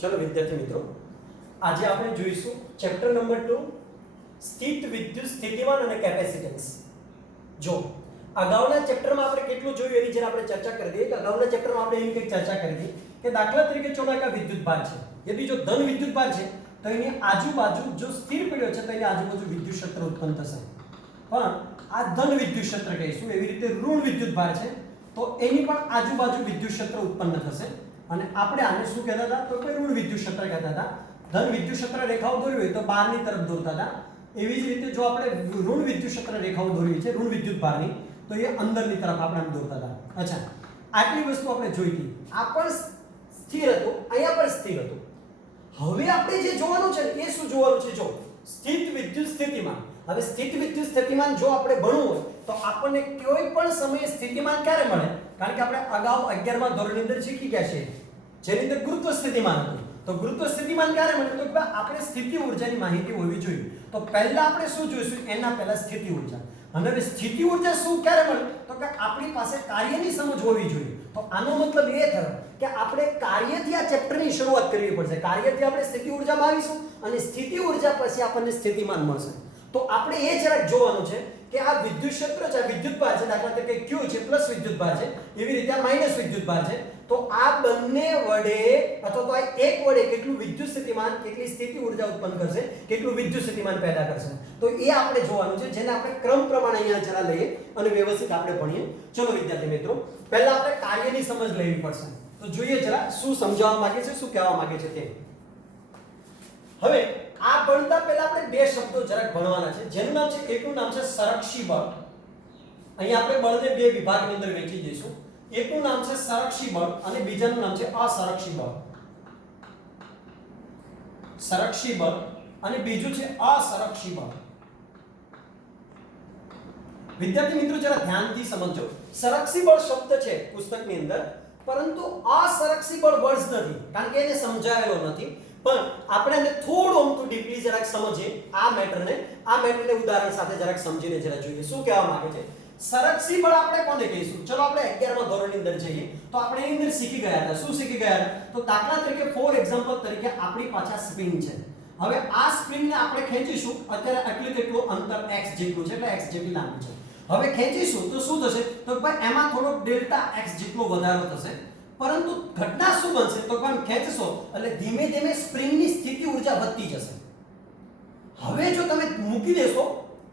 चलो विद्यार्थी मित्रों, आज આપણે જોઈશું ચેપ્ટર નંબર 2 સ્થિત વિદ્યુત સ્થિતિમાન અને કેપેસિટન્સ। જો અગાઉના ચેપ્ટરમાં આપણે કેટલું જોયું એની જરા આપણે ચર્ચા કરી દઈએ કે અગાઉના ચેપ્ટરમાં આપણે એની કંઈક ચર્ચા કરી હતી કે દાખલા તરીકે ચોનાકા વિદ્યુત ભાર છે, यदि जो धन विद्युत भार છે તો એની આજુબાજુ જો સ્થિર પડ્યો છે તો એની આજુબાજુ વિદ્યુત ક્ષેત્ર ઉત્પન્ન થશે, પણ આ ધન વિદ્યુત ક્ષેત્ર કહીશું। એવી રીતે ઋણ વિદ્યુત ભાર છે તો એની પણ આજુબાજુ વિદ્યુત ક્ષેત્ર ઉત્પન્ન થશે અને આપણે આને શું કહેતા હતા તો કોઈ ઋણ વિદ્યુત ક્ષેત્ર કહેતા હતા। ધન વિદ્યુત ક્ષેત્ર રેખાઓ દોરવી હોય તો બહારની તરફ દોરતા હતા, એવી જ રીતે જો આપણે ઋણ વિદ્યુત ક્ષેત્ર રેખાઓ દોરવી છે ઋણ વિદ્યુત ભારની તો એ અંદરની તરફ આપણે આમ દોરતા હતા। અચ્છા, આટલી વસ્તુ આપણે જોઈ હતી, આ પણ સ્થિર હતો, અહીંયા પણ સ્થિર હતો। હવે આપણે જે જોવાનું છે એ શું જોવાનું છે, જો સ્થિત વિદ્યુત સ્થિતિમાન। હવે સ્થિત વિદ્યુત સ્થિતિમાન જો આપણે ભણવું હોય તો આપણને કોઈ પણ સમયે સ્થિતિમાન ક્યારે મળે, કારણ કે આપણે અગાઉ 11મા ધોરણની અંદર શીખી ગયા છે જેની અંદર ગુરુત્વ સ્થિતિમાન હતું। તો ગુરુત્વ સ્થિતિમાન ક્યારે મળે તો કે આપણે સ્થિતિ ઊર્જાની માહિતી હોવી જોઈએ। તો પહેલા આપણે શું જોઈશું, એના પહેલા સ્થિતિ ઊર્જા। અને હવે સ્થિતિ ઊર્જા શું ક્યારે મળે તો કે આપણી પાસે કાર્યની સમજ હોવી જોઈએ। તો આનો મતલબ એ થયો કે આપણે કાર્યથી આ ચેપ્ટરની શરૂઆત કરવી પડશે। કાર્યથી આપણે સ્થિતિ ઊર્જામાં આવીશું અને સ્થિતિ ઊર્જા પછી આપણને સ્થિતિમાન મળશે। તો આપણે એ જરાક જોવાનું છે કે આ વિદ્યુત ક્ષેત્ર છે, વિદ્યુત ભાર છે, દાખલા તરીકે Q છે પ્લસ વિદ્યુત ભાર છે, એવી રીતે આ માઈનસ વિદ્યુત ભાર છે। તો આ બંને વડે અથવા તો આ એક વડે કેટલું વિદ્યુત સ્થિતિમાન, કેટલી સ્થિતિ ઊર્જા ઉત્પન્ન કરશે, કેટલું વિદ્યુત સ્થિતિમાન પેદા કરશે, તો એ આપણે જોવાનું છે, જેને આપણે ક્રમ પ્રમાણે અહીંયા જરા લઈએ અને વ્યવસ્થિત આપણે ભણીએ। ચલો વિદ્યાર્થી મિત્રો, પહેલા આપણે કાર્યની સમજ લેવી પડશે। તો જોઈએ જરા શું સમજાવવા માંગે છે, શું કહેવા માંગે છે તે। હવે આ ભણતા પહેલા આપણે બે શબ્દો જરાક ભણવાના છે, જેનું નામ છે, એકનું નામ છે સંરક્ષી બળ। અહીંયા આપણે બળને બે વિભાગની અંદર વહેંચી દઈશું। એકનું નામ છે સંરક્ષી બળ અને બીજાનું નામ છે અસંરક્ષી બળ। સંરક્ષી બળ અને બીજું છે અસંરક્ષી બળ। વિદ્યાર્થી મિત્રો જરા ધ્યાનથી સમજો, સંરક્ષી બળ શબ્દ છે પુસ્તકની અંદર, પરંતુ અસંરક્ષી બળ વર્ડ નથી, કારણ કે એને સમજાવેલો નથી, પણ આપણે એને થોડું અમથું ડીપલી જરાક સમજીએ આ મેટરને ઉદાહરણ સાથે જરાક સમજીને જરા જોઈએ શું કહેવા માંગે છે। સંરક્ષી બળ આપણે કોને કહીશું, ચલો આપણે 11મા ધોરણની અંદર જઈએ તો આપણે એની અંદર શીખી ગયા હતા। શું શીખી ગયા હતા તો દાખલા તરીકે ફોર એક્ઝામ્પલ તરીકે આપણી પાસે સ્પ્રિંગ છે। હવે આ સ્પ્રિંગને આપણે ખેંચીશું, અત્યારે આટલું કેટલું અંતર x જેટલું છે, એટલે x જેટલી લાંબી છે। હવે ખેંચીશું તો શું થશે તો ભાઈ એમાં થોડો ડેલ્ટા x જેટલો વધારો થશે, પરંતુ ઘટના શું બનશે તો પણ ખેંચશો એટલે ધીમે ધીમે સ્પ્રિંગની સ્થિતિ ઊર્જા વધતી જશે। હવે જો તમે મૂકી દેશો,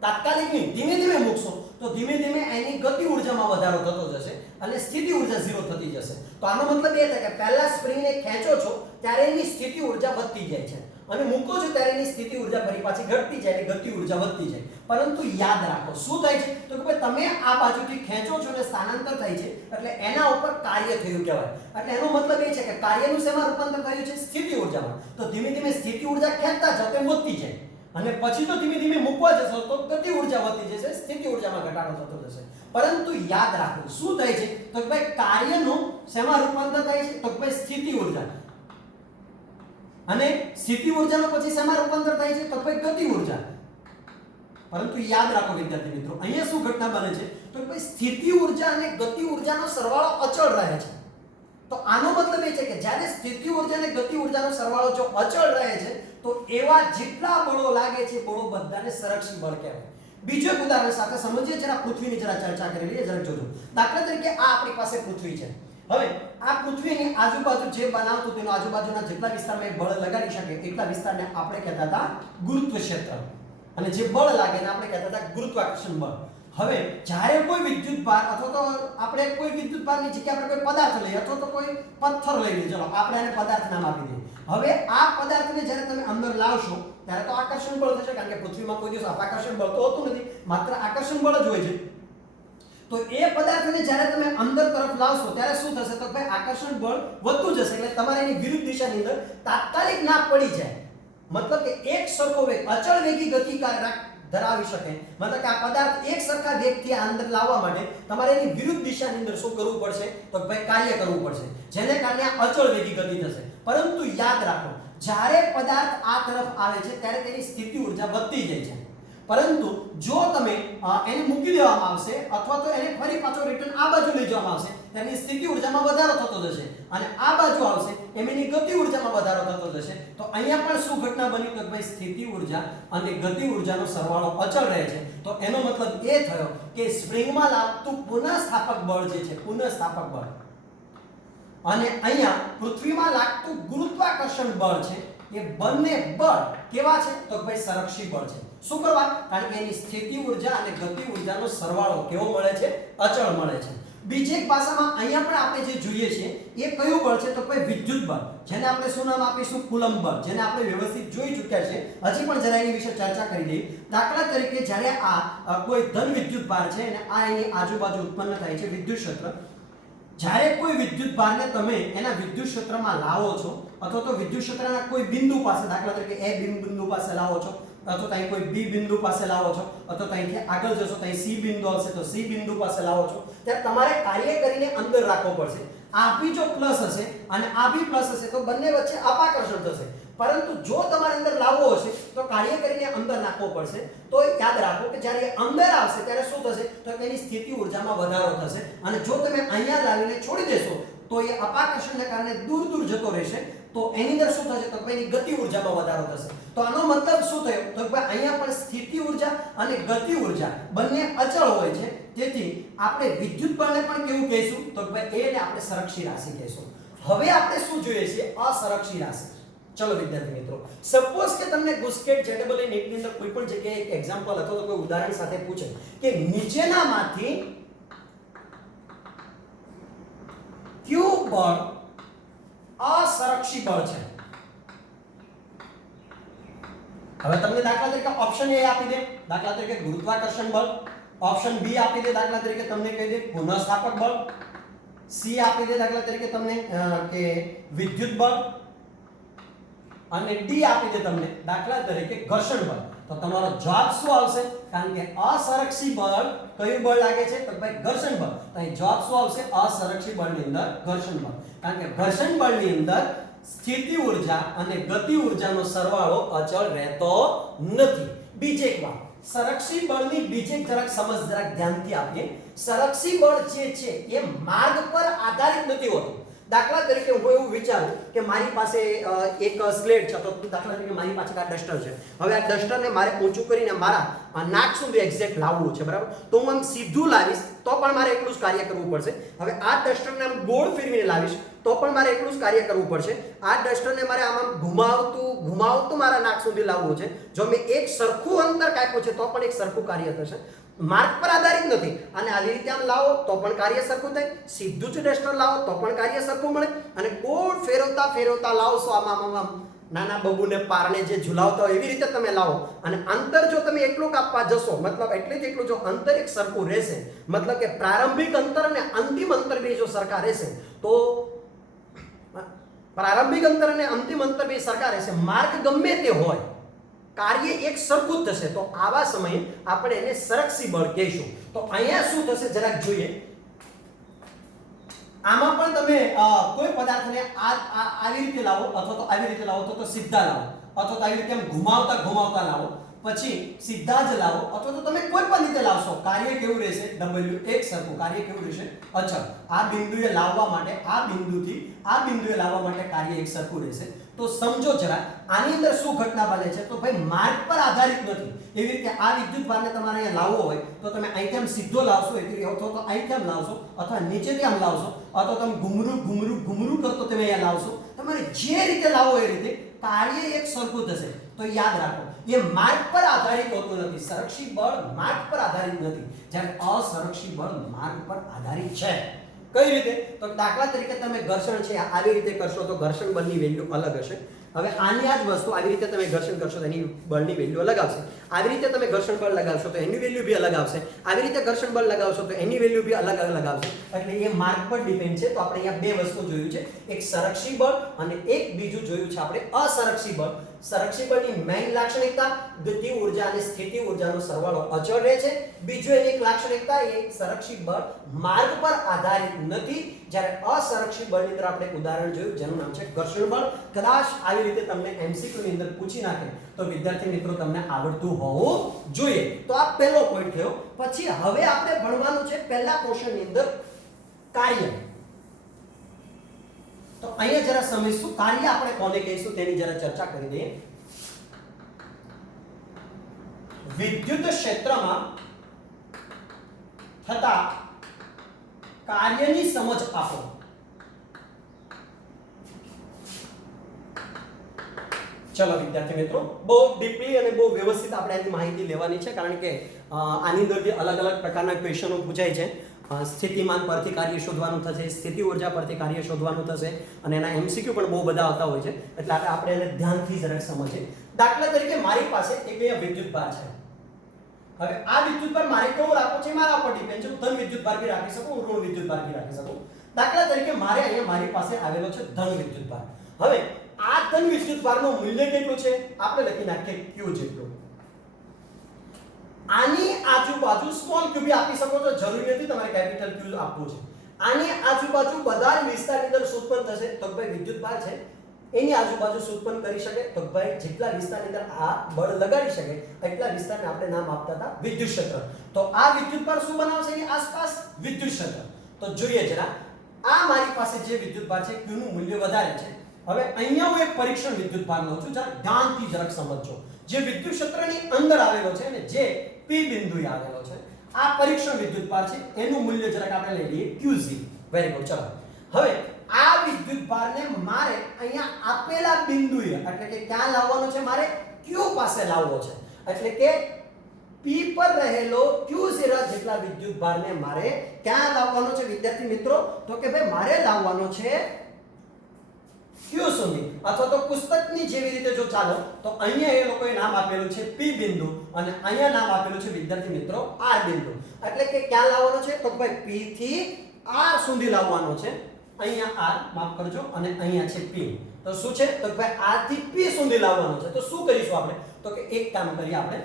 તાત્કાલિક નહીં, ધીમે ધીમે મૂકશો તો ધીમે ધીમે એની ગતિ ઊર્જામાં વધારો થતો જશે અને સ્થિતિ ઊર્જા 0 થતી જશે। તો આનો મતલબ એ થાય કે પહેલા સ્પ્રિંગને ખેંચો છો ત્યારે એની સ્થિતિ ઊર્જા વધતી જાય છે અને મૂકો છો ત્યારે એની સ્થિતિ ઊર્જા ફરી પાછી ઘટતી જાય એટલે ગતિ ઊર્જા વધતી જાય। પરંતુ યાદ રાખો શું થાય છે તો કે ભાઈ તમે આ બાજુથી ખેંચો છો અને સ્થાનાંતર થાય છે એટલે એના ઉપર કાર્ય થયું કહેવાય। એટલે એનો મતલબ એ છે કે કાર્યનું શેમાં રૂપાંતર થયું છે, સ્થિતિ ઊર્જામાં। તો ધીમે ધીમે સ્થિતિ ઊર્જા ખેંચતા જાવ તેમ વધતી જાય અને પછી તો ધીમે ધીમે મૂકવા જશો તો ગતિ ઊર્જા વધતી જશે, સ્થિતિ ઊર્જામાં ઘટાડો થતો જશે। પરંતુ યાદ રાખો શું થાય છે તો કે ભાઈ કાર્યનું શેમાં રૂપાંતર થાય છે તો કે ભાઈ સ્થિતિ ઊર્જા, અને સ્થિતિ ઊર્જાનો પછી શેમાં રૂપાંતર થાય છે તો ભાઈ ગતિ ઊર્જા। પરંતુ યાદ રાખો વિદ્યાર્થી મિત્રો, અહીંયા શું ઘટના બને છે તો ભાઈ સ્થિતિ ઊર્જા અને ગતિ ઊર્જાનો સરવાળો અચળ રહે છે। તો આનો મતલબ એ છે કે જ્યારે સ્થિતિ ઊર્જા અને ગતિ ઊર્જાનો સરવાળો જો અચળ રહે છે તો એવા જેટલા બળો લાગે છે બળો બધાને સંરક્ષી બળ કહેવાય। બીજું એક ઉદાહરણ સાથે સમજીએ, જરા પૃથ્વીની જરા ચર્ચા કરી લઈએ, જરા જોજો। દાખલા તરીકે આ આપણી પાસે પૃથ્વી છે। હવે આ પૃથ્વીની આજુબાજુ જે બનાવતું તેનો આજુબાજુના જેટલા વિસ્તારમાં બળ લગાડી શકે એટલા વિસ્તારને આપણે કહેતા હતા ગુરુત્વ ક્ષેત્ર, અને જે બળ લાગે એને આપણે કહેતા હતા ગુરુત્વાકર્ષણ બળ। હવે જ્યારે કોઈ વિદ્યુત ભાર અથવા તો આપણે કોઈ વિદ્યુત ભારની જગ્યાએ આપણે કોઈ પદાર્થ લઈએ અથવા તો કોઈ પથ્થર લઈ લઈએ, ચલો આપણે એને પદાર્થ નામ આપી દઈએ। હવે આ પદાર્થને જ્યારે તમે અંદર લાવશો ત્યારે તો આકર્ષણ બળ થશે, કારણ કે પૃથ્વીમાં કોઈ દિવસ અપાકર્ષણ બળ તો હોતું નથી, માત્ર આકર્ષણ બળ જ હોય છે। તો એ પદાર્થને જ્યારે તમે અંદર તરફ લાવશો ત્યારે શું થશે તો ભાઈ આકર્ષણ બળ વધતું જશે, એટલે તમારે એની વિરુદ્ધ દિશાની અંદર તાત્કાલિક ના પડી જાય। મતલબ કે એક સરખો વેગ, અચળ વેગી ગતિ ધરાવી શકે, મતલબ કે આ પદાર્થ એક સરખા વેગથી અંદર લાવવા માટે તમારે એની વિરુદ્ધ દિશાની અંદર શું કરવું પડશે તો ભાઈ કાર્ય કરવું પડશે, જેને કારણે આ અચળ વેગી ગતિ થશે। પરંતુ યાદ રાખો જ્યારે પદાર્થ આ તરફ આવે છે ત્યારે તેની સ્થિતિ ઊર્જા વધતી જાય છે। પરંતુ જો તમે એને મૂકી દેવામાં આવશે અથવા તો એને ફરી પાછો રિટર્ન આ બાજુ લઈ જવામાં આવશે તેની સ્થિતિ ઊર્જામાં વધારો થતો જશે અને આ બાજુ આવશે એની ગતિ ઊર્જામાં વધારો થતો જશે તો અહીંયા પણ શું ઘટના બની તો ભાઈ સ્થિતિ ઊર્જા અને ગતિ ઊર્જાનો સરવાળો અચળ રહે છે તો એનો મતલબ એ થયો કે સ્પ્રિંગમાં લાગતું પુનઃસ્થાપક બળ જે છે પુનઃસ્થાપક બળ અને અહીંયા પૃથ્વીમાં લાગતું ગુરુત્વાકર્ષણ બળ છે એ બંને બળ કેવા છે તો ભાઈ સંરક્ષી બળ છે શું કરવા કારણ કે એની સ્થિતિ ઊર્જા અને ગતિ ઊર્જાનો સરવાળો કેવો મળે છે અચળ મળે છે બીજી એક ભાષામાં અહીંયા પણ આપણે જે જોઈએ છે એ કયું બળ છે તો ભાઈ વિદ્યુત બળ જેને આપણે શું નામ આપીશું કુલંબ બળ જેને આપણે વ્યવસ્થિત જોઈ ચૂક્યા છે હજી પણ જરા એની વિશે ચર્ચા કરી દઈએ દાખલા તરીકે જ્યારે આ કોઈ ધન વિદ્યુત ભાર છે અને આ એની આજુબાજુ ઉત્પન્ન થાય છે વિદ્યુત ક્ષેત્ર જ્યારે કોઈ વિદ્યુત ભારને તમે એના વિદ્યુત ક્ષેત્રમાં લાવો છો અથવા તો વિદ્યુત ક્ષેત્રના કોઈ બિંદુ પાસે દાખલા તરીકે એ બિંદુ પાસે લાવો છો અથવા તો અહીં કોઈ બી બિંદુ પાસે લાવો છો અથવા તો અહીંથી આગળ જશો તો અહીં સી બિંદુ આવશે તો સી બિંદુ પાસે લાવો છો ત્યારે તમારે કાર્ય કરીને અંદર રાખવો પડશે આ બી જો પ્લસ હશે અને આ બી પ્લસ હશે તો બંને વચ્ચે અપાકર્ષણ થશે પરંતુ જો તમારે અંદર લાવવો હશે તો કાર્ય કરીને અંદર નાખવો પડશે તો યાદ રાખો કે જ્યારે અંદર આવશે ત્યારે શું થશે તો તેની સ્થિતિ ઊર્જામાં વધારો થશે અને જો તમે અહીંયા લાવીને છોડી દેશો તો એ અપાકર્ષણને કારણે દૂર દૂર જતો રહેશે તો એની અંદર શું થશે તો એની ગતિ ઊર્જામાં વધારો થશે તો આનો મતલબ શું થયો તો ભાઈ અહીંયા પણ સ્થિતિ ઊર્જા અને ગતિ ઊર્જા બંને અચળ હોય છે તેથી આપણે વિદ્યુત બળને પણ કેવું કહીશું તો ભાઈ એને આપણે સંરક્ષી રાશિ કહીશું હવે આપણે શું જોઈએ છે અસંરક્ષી રાશિ ચલો વિદ્યાર્થી મિત્રો સપોઝ કે તમને ગુસ્કેટ જેટેબલ નેટ ની અંદર કોઈ પણ જગ્યાએ એક એક્ઝામ્પલ અથવા તો કોઈ ઉદાહરણ સાથે પૂછે કે નીચેનામાંથી કયું બળ અસંરક્ષી બળ છે હવે તમને દાખલા તરીકે ઓપ્શન એ આપી દે દાખલા તરીકે ગુરુત્વાકર્ષણ બળ ઓપ્શન બી આપી દે દાખલા તરીકે તમને કહી દે પુનઃસ્થાપક બળ સી આપી દે દાખલા તરીકે તમને કે વિદ્યુત બળ અને ડી આપી દે તમને દાખલા તરીકે ઘર્ષણ બળ તો તમારો જવાબ શું આવશે કારણ કે અસંરક્ષી બળ કયું બળ લાગે છે તો ભાઈ ઘર્ષણ બળ તો અહીં જવાબ શું આવશે અસંરક્ષી બળની અંદર ઘર્ષણ બળ કારણ કે ઘર્ષણ બળની અંદર સ્થિતિ ઊર્જા અને ગતિ ઊર્જાનો સરવાળો અચળ રહેતો નથી બીજી એક વાત સંરક્ષી બળની બીજી એક જરાક સમજ જરાક ધ્યાનથી આપીએ સંરક્ષી બળ જે છે એ માર્ગ પર આધારિત નથી હોતું દાખલા તરીકે હું એવું વિચારું કે મારી પાસે એક સ્લેટ છે તો દાખલા તરીકે મારી પાસે આ ડસ્ટર છે હવે આ ડસ્ટરને મારે ઊંચું કરીને મારા નાક સુધી એક્ઝેક્ટ લાવવું છે બરાબર તો હું આમ સીધું લાવીશ તો પણ મારે એટલું જ કાર્ય કરવું પડશે હવે આ ડસ્ટરને આમ ગોળ ફેરવીને લાવીશ તો પણ મારે એટલું જ કાર્ય કરવું પડશે આ ડસ્ટરને મારે આમ ઘુમાવતું મારા નાક સુધી લાવવું છે જો મેં એક સરખું અંતર કાપ્યું છે તો પણ એક સરખું કાર્ય થશે માર્ગ પર આધારિત નથી અને આવી રીતે આમ લાવો તો પણ કાર્ય સરખું થાય સીધું જ ડસ્ટર લાવો તો પણ કાર્ય સરખું મળે અને ગોળ ફેરવતા લાવશો આમ નાના બબુને પારણે જે ઝુલાવતા હોય એવી રીતે તમે લાવો અને અંતર જો તમે એટલું કાપવા જશો મતલબ એટલે જ એટલું જો અંતર એક સરખું રહેશે મતલબ કે પ્રારંભિક અંતર અને અંતિમ અંતર બે જો સરખા રહેશે તો પ્રારંભિક અંતર અને અંતિમ અંતર બે સરખા રહેશે માર્ગ ગમે તે હોય કાર્ય એક સરખું જ થશે તો આવા સમયે આપણે એને સંરક્ષી બળ કહીશું તો અહીંયા શું થશે જરાક જોઈએ આમાં પણ તમે કોઈ પદાર્થને આવી રીતે લાવો અથવા તો આવી રીતે લાવો તો સીધા લાવો અથવા તો આવી રીતે આમ ઘુમાવતા લાવો પછી સીધા જ લાવો અથવા તો તમે કોઈ પણ રીતે લાવશો કાર્ય કેવું રહેશે W એક સરખું કાર્ય કેવું રહેશે અચળ આ બિંદુએ લાવવા માટે આ બિંદુથી આ બિંદુએ લાવવા માટે કાર્ય એક સરખું રહેશે તો સમજો જરા આની અંદર શું ઘટના બને છે તો ભાઈ માર્ગ પર આધારિત નથી એવી રીતે આ વિદ્યુત ભારને તમારે અહીંયા લાવવો હોય તો તમે અહીંથી આમ સીધો લાવશો અથવા તો અહીંથી આમ લાવશો અથવા નીચેથી આમ લાવશો અથવા તમે ઘુમરું કરતો તમે અહીંયા લાવશો તમારે જે રીતે લાવો એ રીતે કાર્ય એક સરખું થશે તો યાદ રાખો એ માર્ગ પર આધારિત હોતું નથી સંરક્ષી બળ માર્ગ પર આધારિત નથી જ્યારે અસંરક્ષી બળ માર્ગ પર આધારિત છે કઈ રીતે તો દાખલા તરીકે તમે ઘર્ષણ છે આવી રીતે કરશો તો ઘર્ષણ બળની વેલ્યુ અલગ હશે હવે આની આ જ વસ્તુ આવી રીતે તમે ઘર્ષણ કરશો તો એની બળની વેલ્યુ અલગ આવશે આવી રીતે તમે ઘર્ષણ બળ લગાવશો તો એની વેલ્યુ બી અલગ આવશે આવી રીતે ઘર્ષણ બળ લગાવશો તો એની વેલ્યુ બી અલગ આવશે એટલે એ માર્ગ પર ડિપેન્ડ છે તો આપણે અહીંયા બે વસ્તુ જોયું છે એક સંરક્ષી બળ અને એક બીજું જોયું છે આપણે અસંરક્ષી બળ સંરક્ષી બળની મેઇન લાક્ષણિકતા ગતિ ઊર્જા અને સ્થિતિ ઊર્જાનો સરવાળો અચળ રહે છે બીજું એની એક લાક્ષણિકતા એ સંરક્ષી બળ માર્ગ પર આધારિત નથી જ્યારે અસંરક્ષિત બળની અંદર આપણે એક ઉદાહરણ જોયું જેનું નામ છે ઘર્ષણ બળ. કદાચ આવી રીતે તમને MCQ ની અંદર પૂછી નાખે તો વિદ્યાર્થી મિત્રો તમને આવડતું હોવું જોઈએ. તો આ પહેલો પોઈન્ટ થયો. પછી હવે આપણે ભણવાનું છે પહેલા ક્વેશ્ચનની અંદર કાર્ય. તો અહીંયા જરા સમજીશું કાર્ય આપણે કોને કહીશું તેની જરા ચર્ચા કરી દઈએ. વિદ્યુત ક્ષેત્રમાં થતા કાર્યની સમજ આપો. ચલો વિદ્યાર્થી મિત્રો, બહુ ડીપલી અને બહુ વ્યવસ્થિત આપણે આની માહિતી લેવાની છે, કારણ કે આની અંદર અલગ અલગ પ્રકારના ક્વેશ્ચનો પૂછાય છે. સ્થિતિમાન પરથી કાર્ય શોધવાનું થશે, સ્થિતિ ઊર્જા પરથી કાર્ય શોધવાનું થશે, અને એના MCQ પણ બહુ બધા આવતા હોય છે, એટલે આપણે એને ધ્યાનથી જરાક સમજીએ. દાખલા તરીકે મારી પાસે એક અહીંયા વિદ્યુત ભાર છે. હવે આ વિદ્યુત ભાર મારે કેવો રાખવો છે મારા ઉપર ડિપેન્ડ છે. હું ધન વિદ્યુત ભાર બી રાખી શકું, હું ઋણ વિદ્યુત ભાર બી રાખી શકું. દાખલા તરીકે મારે અહીંયા મારી પાસે આવેલો છે ધન વિદ્યુત ભાર. હવે આ ધન વિદ્યુત ભારનું મૂલ્ય કેટલું છે આપણે લખી નાખીએ Q જેટલું. આની આજુબાજુ સ્મોલ q બી આપી શકો છો, જરૂરી નથી તમારે કેપિટલ Q આપવું છે. આની આજુબાજુ બધા વિસ્તારની અંદર શું ઉત્પન્ન થશે તો ભાઈ વિદ્યુત ભાર છે એની આજુબાજુ શું ઉત્પન્ન કરી શકે તો ભાઈ જેટલા વિસ્તારની અંદર આ બળ લગાડી શકે એટલા વિસ્તારને આપણે નામ આપતા હતા વિદ્યુત ક્ષેત્ર. તો આ વિદ્યુત ભાર શું બનાવશે એની આસપાસ વિદ્યુત ક્ષેત્ર. તો જોઈએ જરા, આ મારી પાસે જે વિદ્યુત ભાર છે Q નું મૂલ્ય વધારે છે. હવે અહીંયા હું એક પરીક્ષણ વિદ્યુત ભાર લઉં છું, જરા ધ્યાનથી જરાક સમજજો. જે વિદ્યુત ક્ષેત્રની અંદર આવેલો છે અને જે P બિંદુએ આવેલો છે, આ પરીક્ષણ વિદ્યુત ભાર છે, એનું મૂલ્ય જરાક આપણે લઈ લઈએ Qz. Very good. ચલો હવે આ વિદ્યુત ભારને મારે અહીંયા આપેલા બિંદુએ એટલે કે ક્યાં લાવવાનો છે, મારે Q પાસે લાવવો છે. એટલે કે P પર રહેલો Q0 જેટલા વિદ્યુત ભારને મારે ક્યાં લાવવાનો છે વિદ્યાર્થી મિત્રો તો કે ભાઈ મારે લાવવાનો છે Q સુધી, અથવા તો પુસ્તકની જેવી રીતે જો ચાલો તો અહીંયા એ લોકોએ નામ આપેલું છે P બિંદુ અને અહીંયા નામ આપેલું છે વિદ્યાર્થી મિત્રો R બિંદુ. એટલે કે ક્યાં લાવવાનો છે તો ભાઈ P થી R સુધી લાવવાનો છે. અહીંયા R માફ કરજો અને અહીંયા છે P. તો શું છે તો ભાઈ R થી P સુધી લાવવાનો છે. તો શું કરીશું આપણે તો કે એક કામ કરીએ, આપણે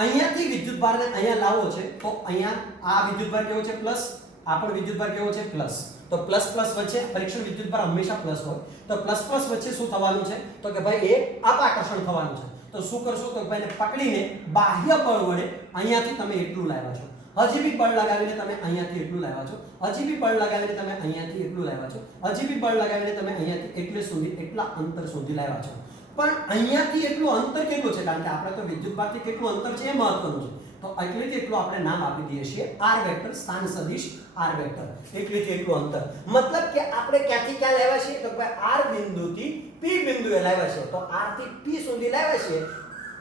અહીંયાથી વિદ્યુત ભારને અહીંયા લાવવો છે. તો અહીંયા આ વિદ્યુત ભાર કેવો છે પ્લસ, આ પણ વિદ્યુત ભાર કેવો છે પ્લસ. તો પ્લસ પ્લસ વચ્ચે પરીક્ષણ વિદ્યુત ભાર હંમેશા પ્લસ હોય. તો પ્લસ પ્લસ વચ્ચે શું થવાનું છે તો કે ભાઈ એ અપાકર્ષણ થવાનું છે. તો શું કરશો તો ભાઈને પકડીને બાહ્ય બળ વડે અહીંયાથી તમે એટલું લાવ્યા છો, હજી બી બળ લગાવીને તમે અહીંયાથી એટલું લાવ્યા છો, હજી બી બળ લગાવીને તમે અહીંયાથી એટલું લાવ્યા છો, હજી બી બળ લગાવીને તમે અહીંયાથી એટલે સુધી એટલા અંતર સુધી લાવ્યા છો. પણ અહીંયાથી એટલું અંતર કેટલું છે, કારણ કે આપણે તો વિદ્યુત ભારથી કેટલું અંતર છે એ મહત્વનું છે. તો એટલેથી એટલું આપણે નામ આપી દઈએ છીએ r વેક્ટર, સ્થાન સદિશ r વેક્ટર. એટલેથી એટલું અંતર મતલબ કે આપણે ક્યાંથી ક્યાં લાવ્યા છીએ તો ભાઈ r બિંદુથી p બિંદુએ લાવ્યા છે. તો r થી p સુધી લાવ્યા છે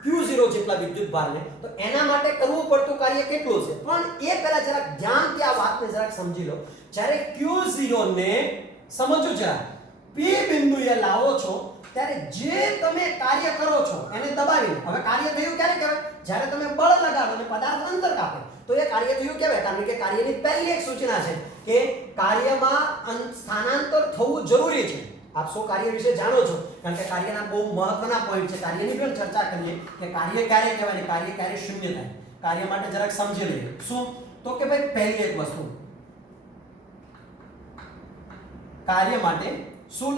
Q0 જેટલા વિદ્યુત ભારને. તો એના માટે કરવું પડતું કાર્ય કેટલું છે, પણ એ પહેલા જરાક ધ્યાનથી આ વાતને જરાક સમજી લો. જ્યારે Q0 ને સમજો જરા p બિંદુએ લાવો છો ત્યારે જે તમે કાર્ય કરો છો એને દબાવીને, હવે કાર્ય થયું ક્યારે કહેવાય જ્યારે તમે બળ લગાડો અને પદાર્થ અંતર કાપે તો એ કાર્ય થયું કહેવાય. કારણ કે કાર્યની પહેલી એક સૂચના છે કે કાર્યમાં સ્થાનાંતર થવું જરૂરી છે. આપ શું કાર્ય વિશે જાણો છો, કારણ કે કાર્યના બહુ મહત્વના પોઈન્ટ છે, કાર્યની પણ ચર્ચા કરીએ કે કાર્ય ક્યારે કહેવાય, કાર્ય ક્યારે શૂન્ય થાય. કાર્ય માટે જરાક સમજી લઈએ. શું તો કે ભાઈ પહેલી એક વસ્તુ કાર્ય માટે શું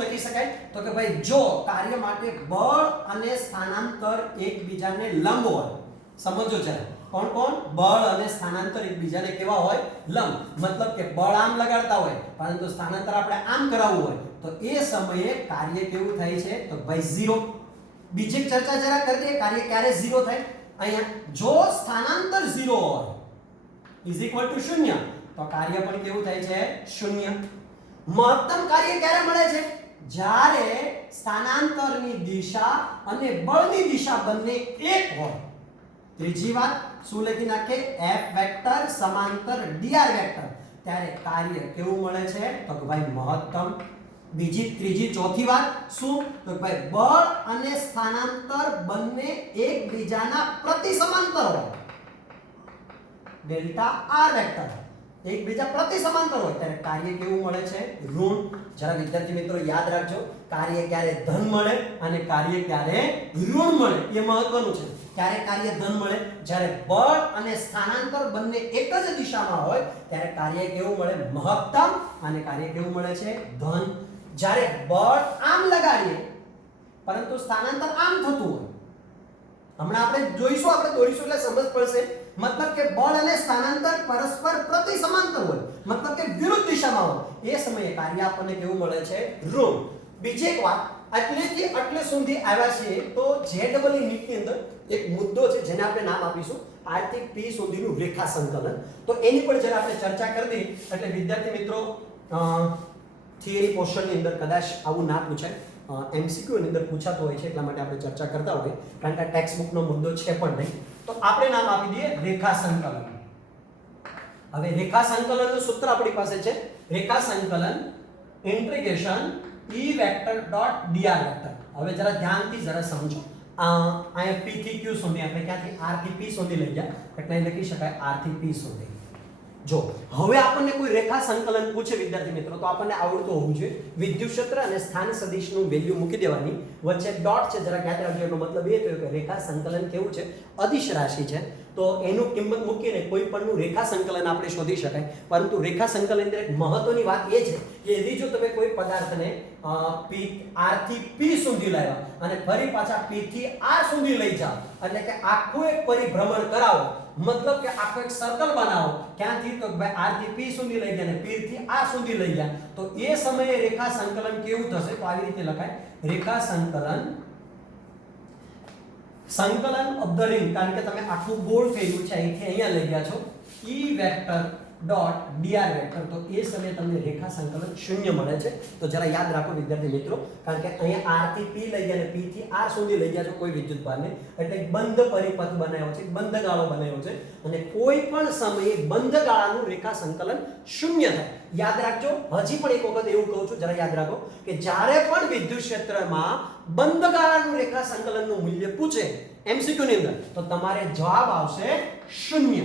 લખી શકાય તો કે ભાઈ જો કાર્ય માટે બળ અને સ્થાનાંતર એકબીજાને લંબ હોય. સમજો જરા, કોણ કોણ બળ અને સ્થાનાંતર એકબીજાને કેવા હોય લંબ. મતલબ કે બળ આમ લગાડતા હોય પરંતુ સ્થાનાંતર આપણે આમ કરાવવું હોય તો એ સમયે કાર્ય કેવું થાય છે તો ભાઈ 0. બીજી એક ચર્ચા જરા કરી દઈએ, કાર્ય ક્યારે 0 થાય. અહીંયા જો સ્થાનાંતર 0 હોય ઇઝ ઇક્વલ ટુ 0 તો કાર્ય પણ કેવું થાય છે 0. મહત્તમ કાર્ય ક્યારે મળે છે જ્યારે સ્થાનાંતરની દિશા અને બળની દિશા બંને એક હોય. ત્રીજી વાત શું લખી નાખે F વેક્ટર સમાંતર dr વેક્ટર, ત્યારે કાર્ય કેવું મળે છે તો કે ભાઈ મહત્તમ. ત્રીજી ચોથી વાત શું તો કે ભાઈ બળ અને સ્થાનાંતર બંને એકબીજાના પ્રતિ સમાંતર હોય ડેલ્ટા r વેક્ટર. એકબીજા પ્રતિ સમાંતર હોય ત્યારે કાર્ય કેવું મળે છે? ઋણ. જરા વિદ્યાર્થી મિત્રો યાદ રાખજો, કાર્ય ક્યારે ધન મળે અને કાર્ય ક્યારે ઋણ મળે એ મહત્વનું છે. ક્યારે કાર્ય ધન મળે? જ્યારે બળ અને સ્થાનાંતર બંને એક જ દિશામાં હોય ત્યારે કાર્ય કેવું મળે? મહત્તમ. અને કાર્ય કેવું મળે છે? ધન. જ્યારે બળ આમ લગાડીએ પરંતુ સ્થાનાંતર આમ થતું હોય, હમણાં આપણે જોઈશું, આપણે દોરીશું એટલે સમજ પડશે. મતલબ કે બળ અને સ્થાનાંતર પરસ્પર પ્રતિ સમાંતર હોય, મતલબ કે વિરુદ્ધ દિશામાં હોય, એ સમયે કાર્ય આપણને કેવું મળે છે? ઋણ. બીજી એક વાત, એટલેથી એટલે સુધી આવ્યા છે તો JEE નીટની અંદર એક મુદ્દો છે જેને આપણે નામ આપીશું R થી P સુધીનું રેખા સંકલન. તો એની પર જરા આપણે ચર્ચા કરી દી એટલે વિદ્યાર્થી મિત્રો થિયરી પોર્શનની અંદર કદાચ આવું ના પૂછાય, MCQ ની અંદર પૂછાતું હોય છે, એટલા માટે આપણે ચર્ચા કરતા હોઈએ, કારણ કે ટેક્સ્ટ બુકનો મુદ્દો છે પણ નહીં. તો આપણે નામ આપી દઈએ રેખા સંકલન. હવે રેખા સંકલનનું સૂત્ર આપણી પાસે છે, રેખા સંકલન integration E vector dot dr vector. હવે જરા ધ્યાનથી જરા સમજો. અહીંયા P થી Q સુધી આપણે ક્યાંથી R થી P સુધી લઈ ગયા એટલે લખી શકાય R થી P સુધી. જો હવે આપણને કોઈ રેખા સંકલન પૂછે વિદ્યાર્થી મિત્રો તો આપણને આવડતું હોવું જોઈએ. વિદ્યુત ક્ષેત્ર અને સ્થાન સદિશનું વેલ્યુ મૂકી દેવાની, વચ્ચે ડોટ છે, જરા યાદ રાખજો. એનો મતલબ એ થયો કે રેખા સંકલન કેવું છે? અદિશ રાશિ છે, તો એનું કિંમત મૂકીને કોઈ પણનું રેખા સંકલન આપણે શોધી શકાય. પરંતુ રેખા સંકલન અંદર એક મહત્વની વાત એ છે કે यदि જો તમે કોઈ પદાર્થને R થી P સુધી લાવ્યા અને ફરી પાછા P થી R સુધી લઈ જાઓ, એટલે કે આખું એક પરિભ્રમણ કરાવો, મતલબ કે આખો એક સર્કલ બનાવો, ક્યાંથી? તો ભાઈ R થી P સુધી લઈ ગયા અને P થી R સુધી લઈ ગયા, તો એ સમયે રેખા સંકલન કેવું થશે? તો આવી રીતે લખાય, રેખા સંકલન ઓફ ધ રિંગ. કારણ કે તમે આખું ગોળ ફેર્યું છે, અહીંથી અહીંયા લઈ ગયા છો, E vector dot dr vector, તો એ સમયે તમને રેખા સંકલન શૂન્ય મળે છે. તો જરા યાદ રાખો વિદ્યાર્થી મિત્રો, કારણ કે અહીંયા R થી P લઈ ગયા અને P થી R સુધી લઈ ગયા છો કોઈ વિદ્યુત ભારને, એટલે બંધ પરિપથ બનાવ્યો છે, બંધ ગાળો બનાવ્યો છે, અને કોઈ પણ સમયે બંધ ગાળાનું રેખા સંકલન શૂન્ય થાય. યાદ રાખજો, હજી પણ એક વખત એવું કહું છું, જરા યાદ રાખો કે જ્યારે પણ વિદ્યુત ક્ષેત્રમાં બંધ ગાળાનું રેખા સંકલનનું મૂલ્ય પૂછે MCQ ની અંદર, તો તમારે જવાબ આવશે શૂન્ય.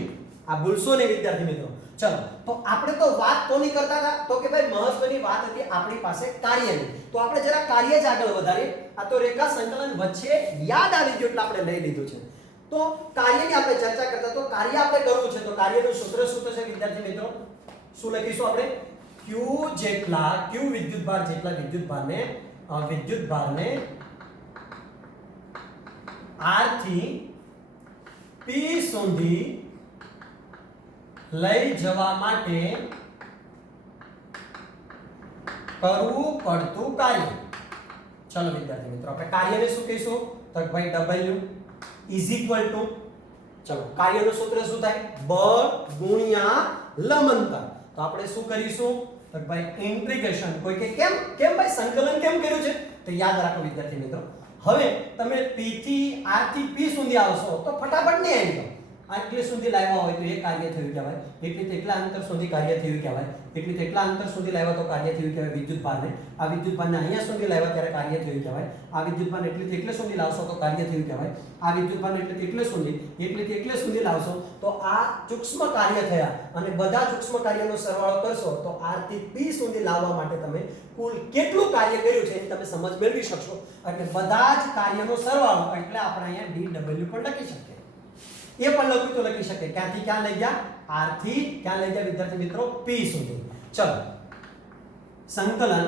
આ ભૂલશો નહીં વિદ્યાર્થી મિત્રો. ચલો, તો આપણે તો વાત કોની કરતા હતા? તો કે ભાઈ મહત્વની વાત હતી આપણી પાસે કાર્યની. તો આપણે જરા કાર્ય જ આગળ વધારીએ. આ તો રેખા સંકલન વચ્ચે યાદ આવી ગયું એટલે આપણે લઈ લીધું છે. તો કાર્યની આપણે ચર્ચા કરતા, તો કાર્ય આપણે કરવું છે, તો કાર્યનું સૂત્ર શું થશે વિદ્યાર્થી મિત્રો? શું લખીશું આપણે? Q વિદ્યુતભાર જેટલા વિદ્યુતભારને R થી P સુધી લઈ જવા માટે કરવું પડતું કાર્ય. ચલો વિદ્યાર્થી મિત્રો, આપણે કાર્યને શું કહીશું? તો ભાઈ W ઇઝ ઇક્વલ ટુ, ચલો કાર્યનું સૂત્ર શું થાય? બળ ગુણ્યા લંબ. તો આપણે શું કરીશું? તો ભાઈ ઇન્ટિગ્રેશન. કોઈ કે કેમ ભાઈ સંકલન કેમ કર્યું છે? તો યાદ રાખો વિદ્યાર્થી મિત્રો, હવે તમે P થી R થી P સુધી આવશો તો ફટાફટ નહીં આવી જાઓ. આટલે સુધી લાવ્યા હોય તો એ કાર્ય થયું કહેવાય, એટલે તેટલા અંતર સુધી કાર્ય થયું કહેવાય, એટલે તેટલા અંતર સુધી લાવ્યા તો કાર્ય થયું કહેવાય વિદ્યુતભારને. આ વિદ્યુતભારને અહીંયા સુધી લાવ્યા ત્યારે કાર્ય થયું કહેવાય. આ વિદ્યુતભારને એટલે સુધી લાવશો તો કાર્ય થયું કહેવાય. આ વિદ્યુતભારને એટલે સુધી લાવશો તો આ સૂક્ષ્મ કાર્ય થયા, અને બધા સૂક્ષ્મ કાર્યનો સરવાળો કરશો તો R થી P સુધી લાવવા માટે તમે કુલ કેટલું કાર્ય કર્યું છે એની તમે સમજ મેળવી શકશો. એટલે બધા જ કાર્યનો સરવાળો, એટલે આપણે અહીંયા dw પણ લખી શકીએ. એ પણ લખ્યું તો લખી શકે. ક્યાંથી ક્યાં લઈ ગયા? R થી ક્યાં લઈ ગયા વિદ્યાર્થી મિત્રો? P સુધી. ચલો સંકલન.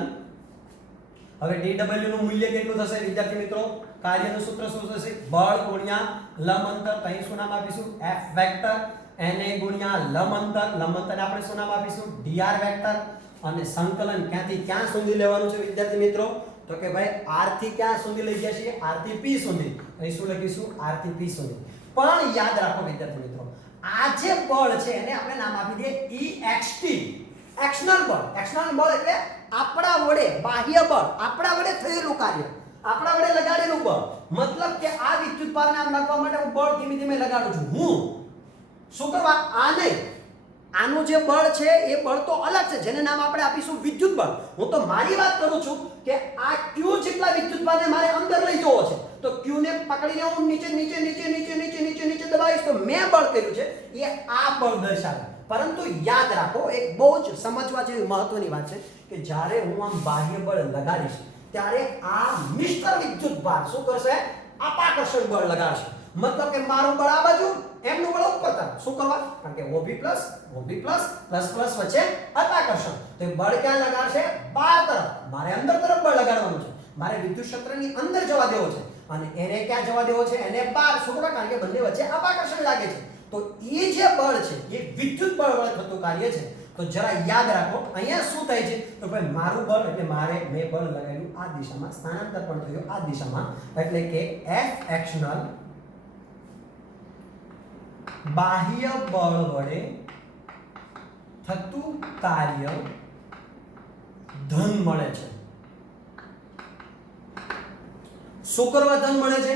હવે dw નું મૂલ્ય કેટલું થશે વિદ્યાર્થી મિત્રો? કાર્યનું સૂત્ર શું થશે? બળ ગુણ્યા લંબ અંતર. તો અહીં શું નામ આપીશું? F vector. Na ગુણ્યા લંબ અંતર. લંબ અંતરને આપણે શું નામ આપીશું? dr vector. અને સંકલન ક્યાંથી ક્યાં સુધી લેવાનું છે વિદ્યાર્થી મિત્રો? તો કે ભાઈ R થી ક્યાં સુધી લઈ ગયા છીએ? R થી P સુધી. અહીં શું લખીશું? R થી P સુધી. પણ યાદ રાખો વિદ્યાર્થી મિત્રો, આ જે બળ છે એને આપણે નામ આપી દઈએ EXT, એક્સટર્નલ બળ. એક્સટર્નલ બળ એટલે આપણા વડે, બાહ્ય બળ, આપણા વડે થયેલું કાર્ય, આપણા વડે લગાડેલું બળ. મતલબ કે આ વિદ્યુતભારને આમ નાખવા માટે હું બળ ધીમે ધીમે લગાડું છું. હું શું કરવા? આ નહીં, આનું જે બળ છે એ બળ તો અલગ છે, જેને નામ આપણે આપીશું વિદ્યુત બળ. હું તો મારી વાત કરું છું કે આ Q જેટલા વિદ્યુતભારને મારે અંદર લઈ જવો છે, તો Q ને પકડીને હું નીચે દબાવીશ તો મેં બળ કર્યું છે એ આ બળ દર્શાવે. પરંતુ યાદ રાખો, એક બહુ જ સમજવા જેવી મહત્વની વાત છે કે જ્યારે હું આમ બાહ્ય બળ લગાડીશ ત્યારે આ મિસ્ટર વિદ્યુત ભાર શું કરશે? અપાકર્ષણ બળ લગાડશે. મતલબ કે મારું બળ આ બાજુ, એમનું બળ ઉપર તરફ. શું કરવા? કારણ કે OB પ્લસ પ્લસ વચ્ચે અપાકર્ષણ. તો એ બળ ક્યાં લગાડશે? બહાર તરફ. મારે અંદર તરફ બળ લગાડવાનું છે. મારે વિદ્યુત ક્ષેત્રની અંદર જવા દેવો છે અને એને ક્યાં જવા દેવો છે? એને બહાર. શું કરવા? કારણ કે બંને વચ્ચે અપાકર્ષણ લાગે છે. તો એ જે બળ છે એ વિદ્યુત બળ વડે થતું કાર્ય છે. તો જરા યાદ રાખો, અહીંયા શું થાય છે? તો ભાઈ મારું બળ એટલે મેં બળ લગાવ્યું આ દિશામાં, સ્થાનાંતર પણ થયું આ દિશામાં, એટલે કે F એક્શનલ બાહ્ય બળ વડે થતું કાર્ય ધન મળે છે. શું કરવા ધન મળે છે?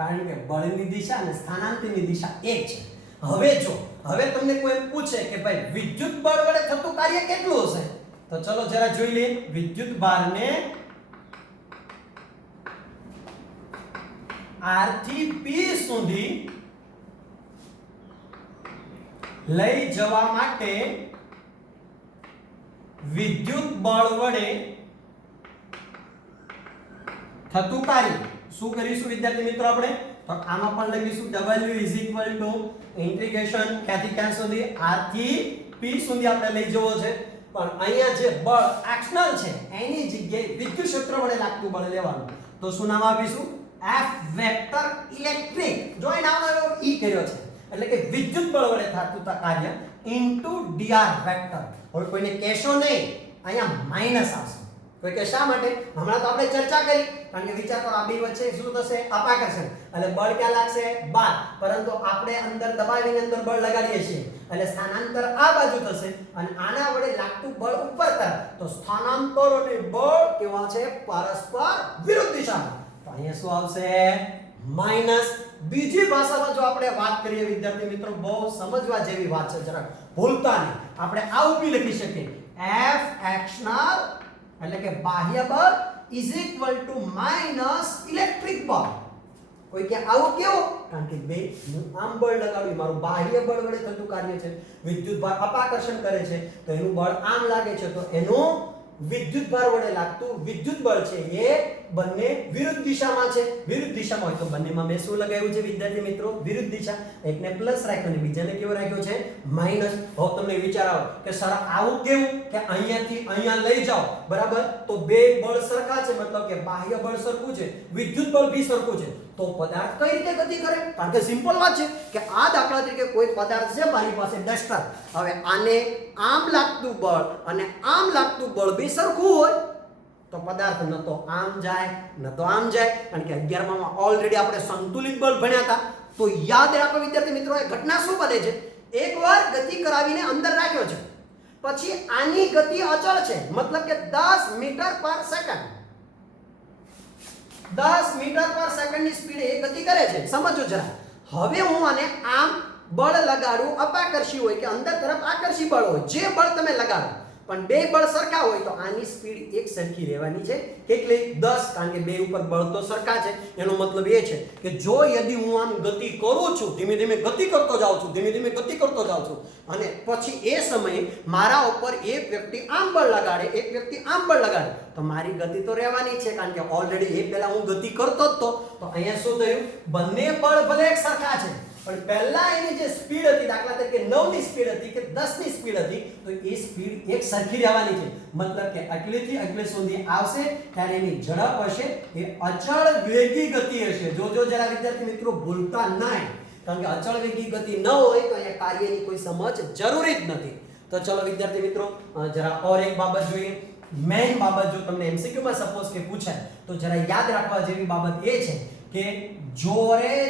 કારણ કે બળની દિશા અને સ્થાનાંતરની દિશા એક છે. હવે તમને કોઈ એમ પૂછે કે ભાઈ વિદ્યુત બળ વડે થતું કાર્ય કેટલું હશે? તો ચલો જરા જોઈ લઈએ. વિદ્યુત ભારને R થી P સુધી લઈ જવા માટે વિદ્યુત બળ વડે થતું કાર્ય શું કરીશું વિદ્યાર્થી મિત્રો? આપણે તો આમાં પણ લખીશું W ઇન્ટિગ્રેશન ક્યાંથી ક્યાં સુધી? R થી P સુધી આપણે લઈ જવો છે. પણ અહીંયા જે બળ એક્શનલ છે એની જગ્યાએ વિદ્યુત ક્ષેત્ર વડે લાગતું બળ લેવાનું. તો શું નામ આપીશું? F vector electric. જો એ નામ આવ્યો E કર્યો છે એટલે કે વિદ્યુત બળ વડે થતું કાર્ય ઇન્ટુ dr વેક્ટર. હવે કોઈને કહેશો નહીં, અહીંયા માઈનસ આવશે. કોઈ કે શા માટે? હમણાં તો આપણે ચર્ચા કરી, કારણ કે વિચાર કરો આ બે વચ્ચે શું થશે? અપાકર્ષણ. એટલે બળ ક્યાં લાગશે? બહાર. પરંતુ આપણે અંદર દબાવીને અંદર બળ લગાડીએ છીએ એટલે સ્થાનાંતર આ બાજુ થશે અને આના વડે લાગતું બળ ઉપર તરફ. તો સ્થાનાંતર અને બળ કેવા છે? પરસ્પર વિરુદ્ધ દિશામાં. તો અહીંયા શું આવશે? માઈનસ. બીજી ભાષામાં જો આપણે વાત કરીએ વિદ્યાર્થી મિત્રો, બહુ સમજવા જેવી વાત છે, જરા ભૂલતા નહીં. આપણે આવું બી લખી શકીએ F એક્શનલ એટલે કે બાહ્ય બળ is equal to minus electric બળ. કોઈ કે આવું કેવું? કારણ કે બે હું આમ બળ લગાડું, મારું બાહ્ય બળ વડે થતું કાર્ય છે. વિદ્યુત ભાર અપાકર્ષણ કરે છે તો એનું બળ આમ લાગે છે, તો એનું વિદ્યુત ભાર વડે લાગતું વિદ્યુત બળ છે એ બંને વિરુદ્ધ દિશામાં છે. વિરુદ્ધ દિશામાં હોય તો બંનેમાં મેં શું લગાવ્યું છે વિદ્યાર્થી મિત્રો? વિરુદ્ધ દિશા. એકને પ્લસ રાખ્યો અને બીજાને કેવો રાખ્યો છે? માઈનસ. હવે તમને વિચાર આવે કે સર આવું કેવું કે અહીંયાથી અહીંયા લઈ જાઓ, બરાબર? તો બે બળ સરખા છે, મતલબ કે બાહ્ય બળ સરખું છે, વિદ્યુત બળ બી સરખું છે. તો પદાર્થ કઈ રીતે ગતિ કરે? કારણ કે સિમ્પલ વાત છે કે આ દાખલા તરીકે કોઈ પદાર્થ છે મારી પાસે ડસ્ટર. હવે આને આમ લાગતું બળ અને આમ લાગતું બળ બે સરખું હોય તો પદાર્થ ન તો આમ જાય ન તો આમ જાય. કારણ કે 11માં ઓલરેડી આપણે સંતુલિત બળ ભણ્યા હતા. તો યાદ રાખો વિદ્યાર્થી મિત્રો, એ ઘટના શું બને છે? એકવાર ગતિ કરાવીને અંદર રાખ્યો છે, પછી આની ગતિ અચળ છે, મતલબ કે 10 મીટર પર સેકન્ડ. 10 મીટર પર સેકન્ડની સ્પીડે એ ગતિ કરે છે. સમજો જરા. હવે હું આને આમ બળ લગાડું, અપાકર્ષી હોય કે અંદર તરફ આકર્ષી બળ હોય, જે બળ તમે લગાડો, પણ બે બળ સરખા હોય તો આની સ્પીડ એક સરખી રહેવાની છે. કેટલી? 10. કારણ કે બે ઉપર બળ તો સરખા છે. એનો મતલબ એ છે કે જો યદી હું આમ ગતિ કરું છું, ધીમે ધીમે ગતિ કરતો જાઉં છું અને પછી એ સમયે મારા ઉપર એક વ્યક્તિ આમ બળ લગાડે, એક વ્યક્તિ આમ બળ લગાડે, તો મારી ગતિ તો રહેવાની છે. કારણ કે ઓલરેડી એ પહેલા હું ગતિ કરતો જ તો અહીંયા શું થયું? બંને બળ ભલે એક સરખા છે પણ પહેલા એની જે સ્પીડ હતી, દાખલા તરીકે 9 ની સ્પીડ હતી કે 10 ની સ્પીડ હતી, તો એ સ્પીડ એક સરખી રહેવાની છે. મતલબ કે આટલેથી આટલે સુધી આવશે ત્યારે એની ઝડપ હશે એ અચળ વેગી ગતિ હશે. જોજો જરા વિદ્યાર્થી મિત્રો, ભૂલતા નહીં. કારણ કે અચળ વેગી ગતિ ન હોય તો અહીંયા કાર્યની કોઈ સમજ જરૂરી જ નથી. તો ચલો વિદ્યાર્થી મિત્રો, જરા ઓર એક બાબત જોઈએ. મેઇન બાબત જો તમને MCQ માં સપોઝ કે પૂછાય તો જરા યાદ રાખવા જેવી બાબત એ છે કે જ્યારે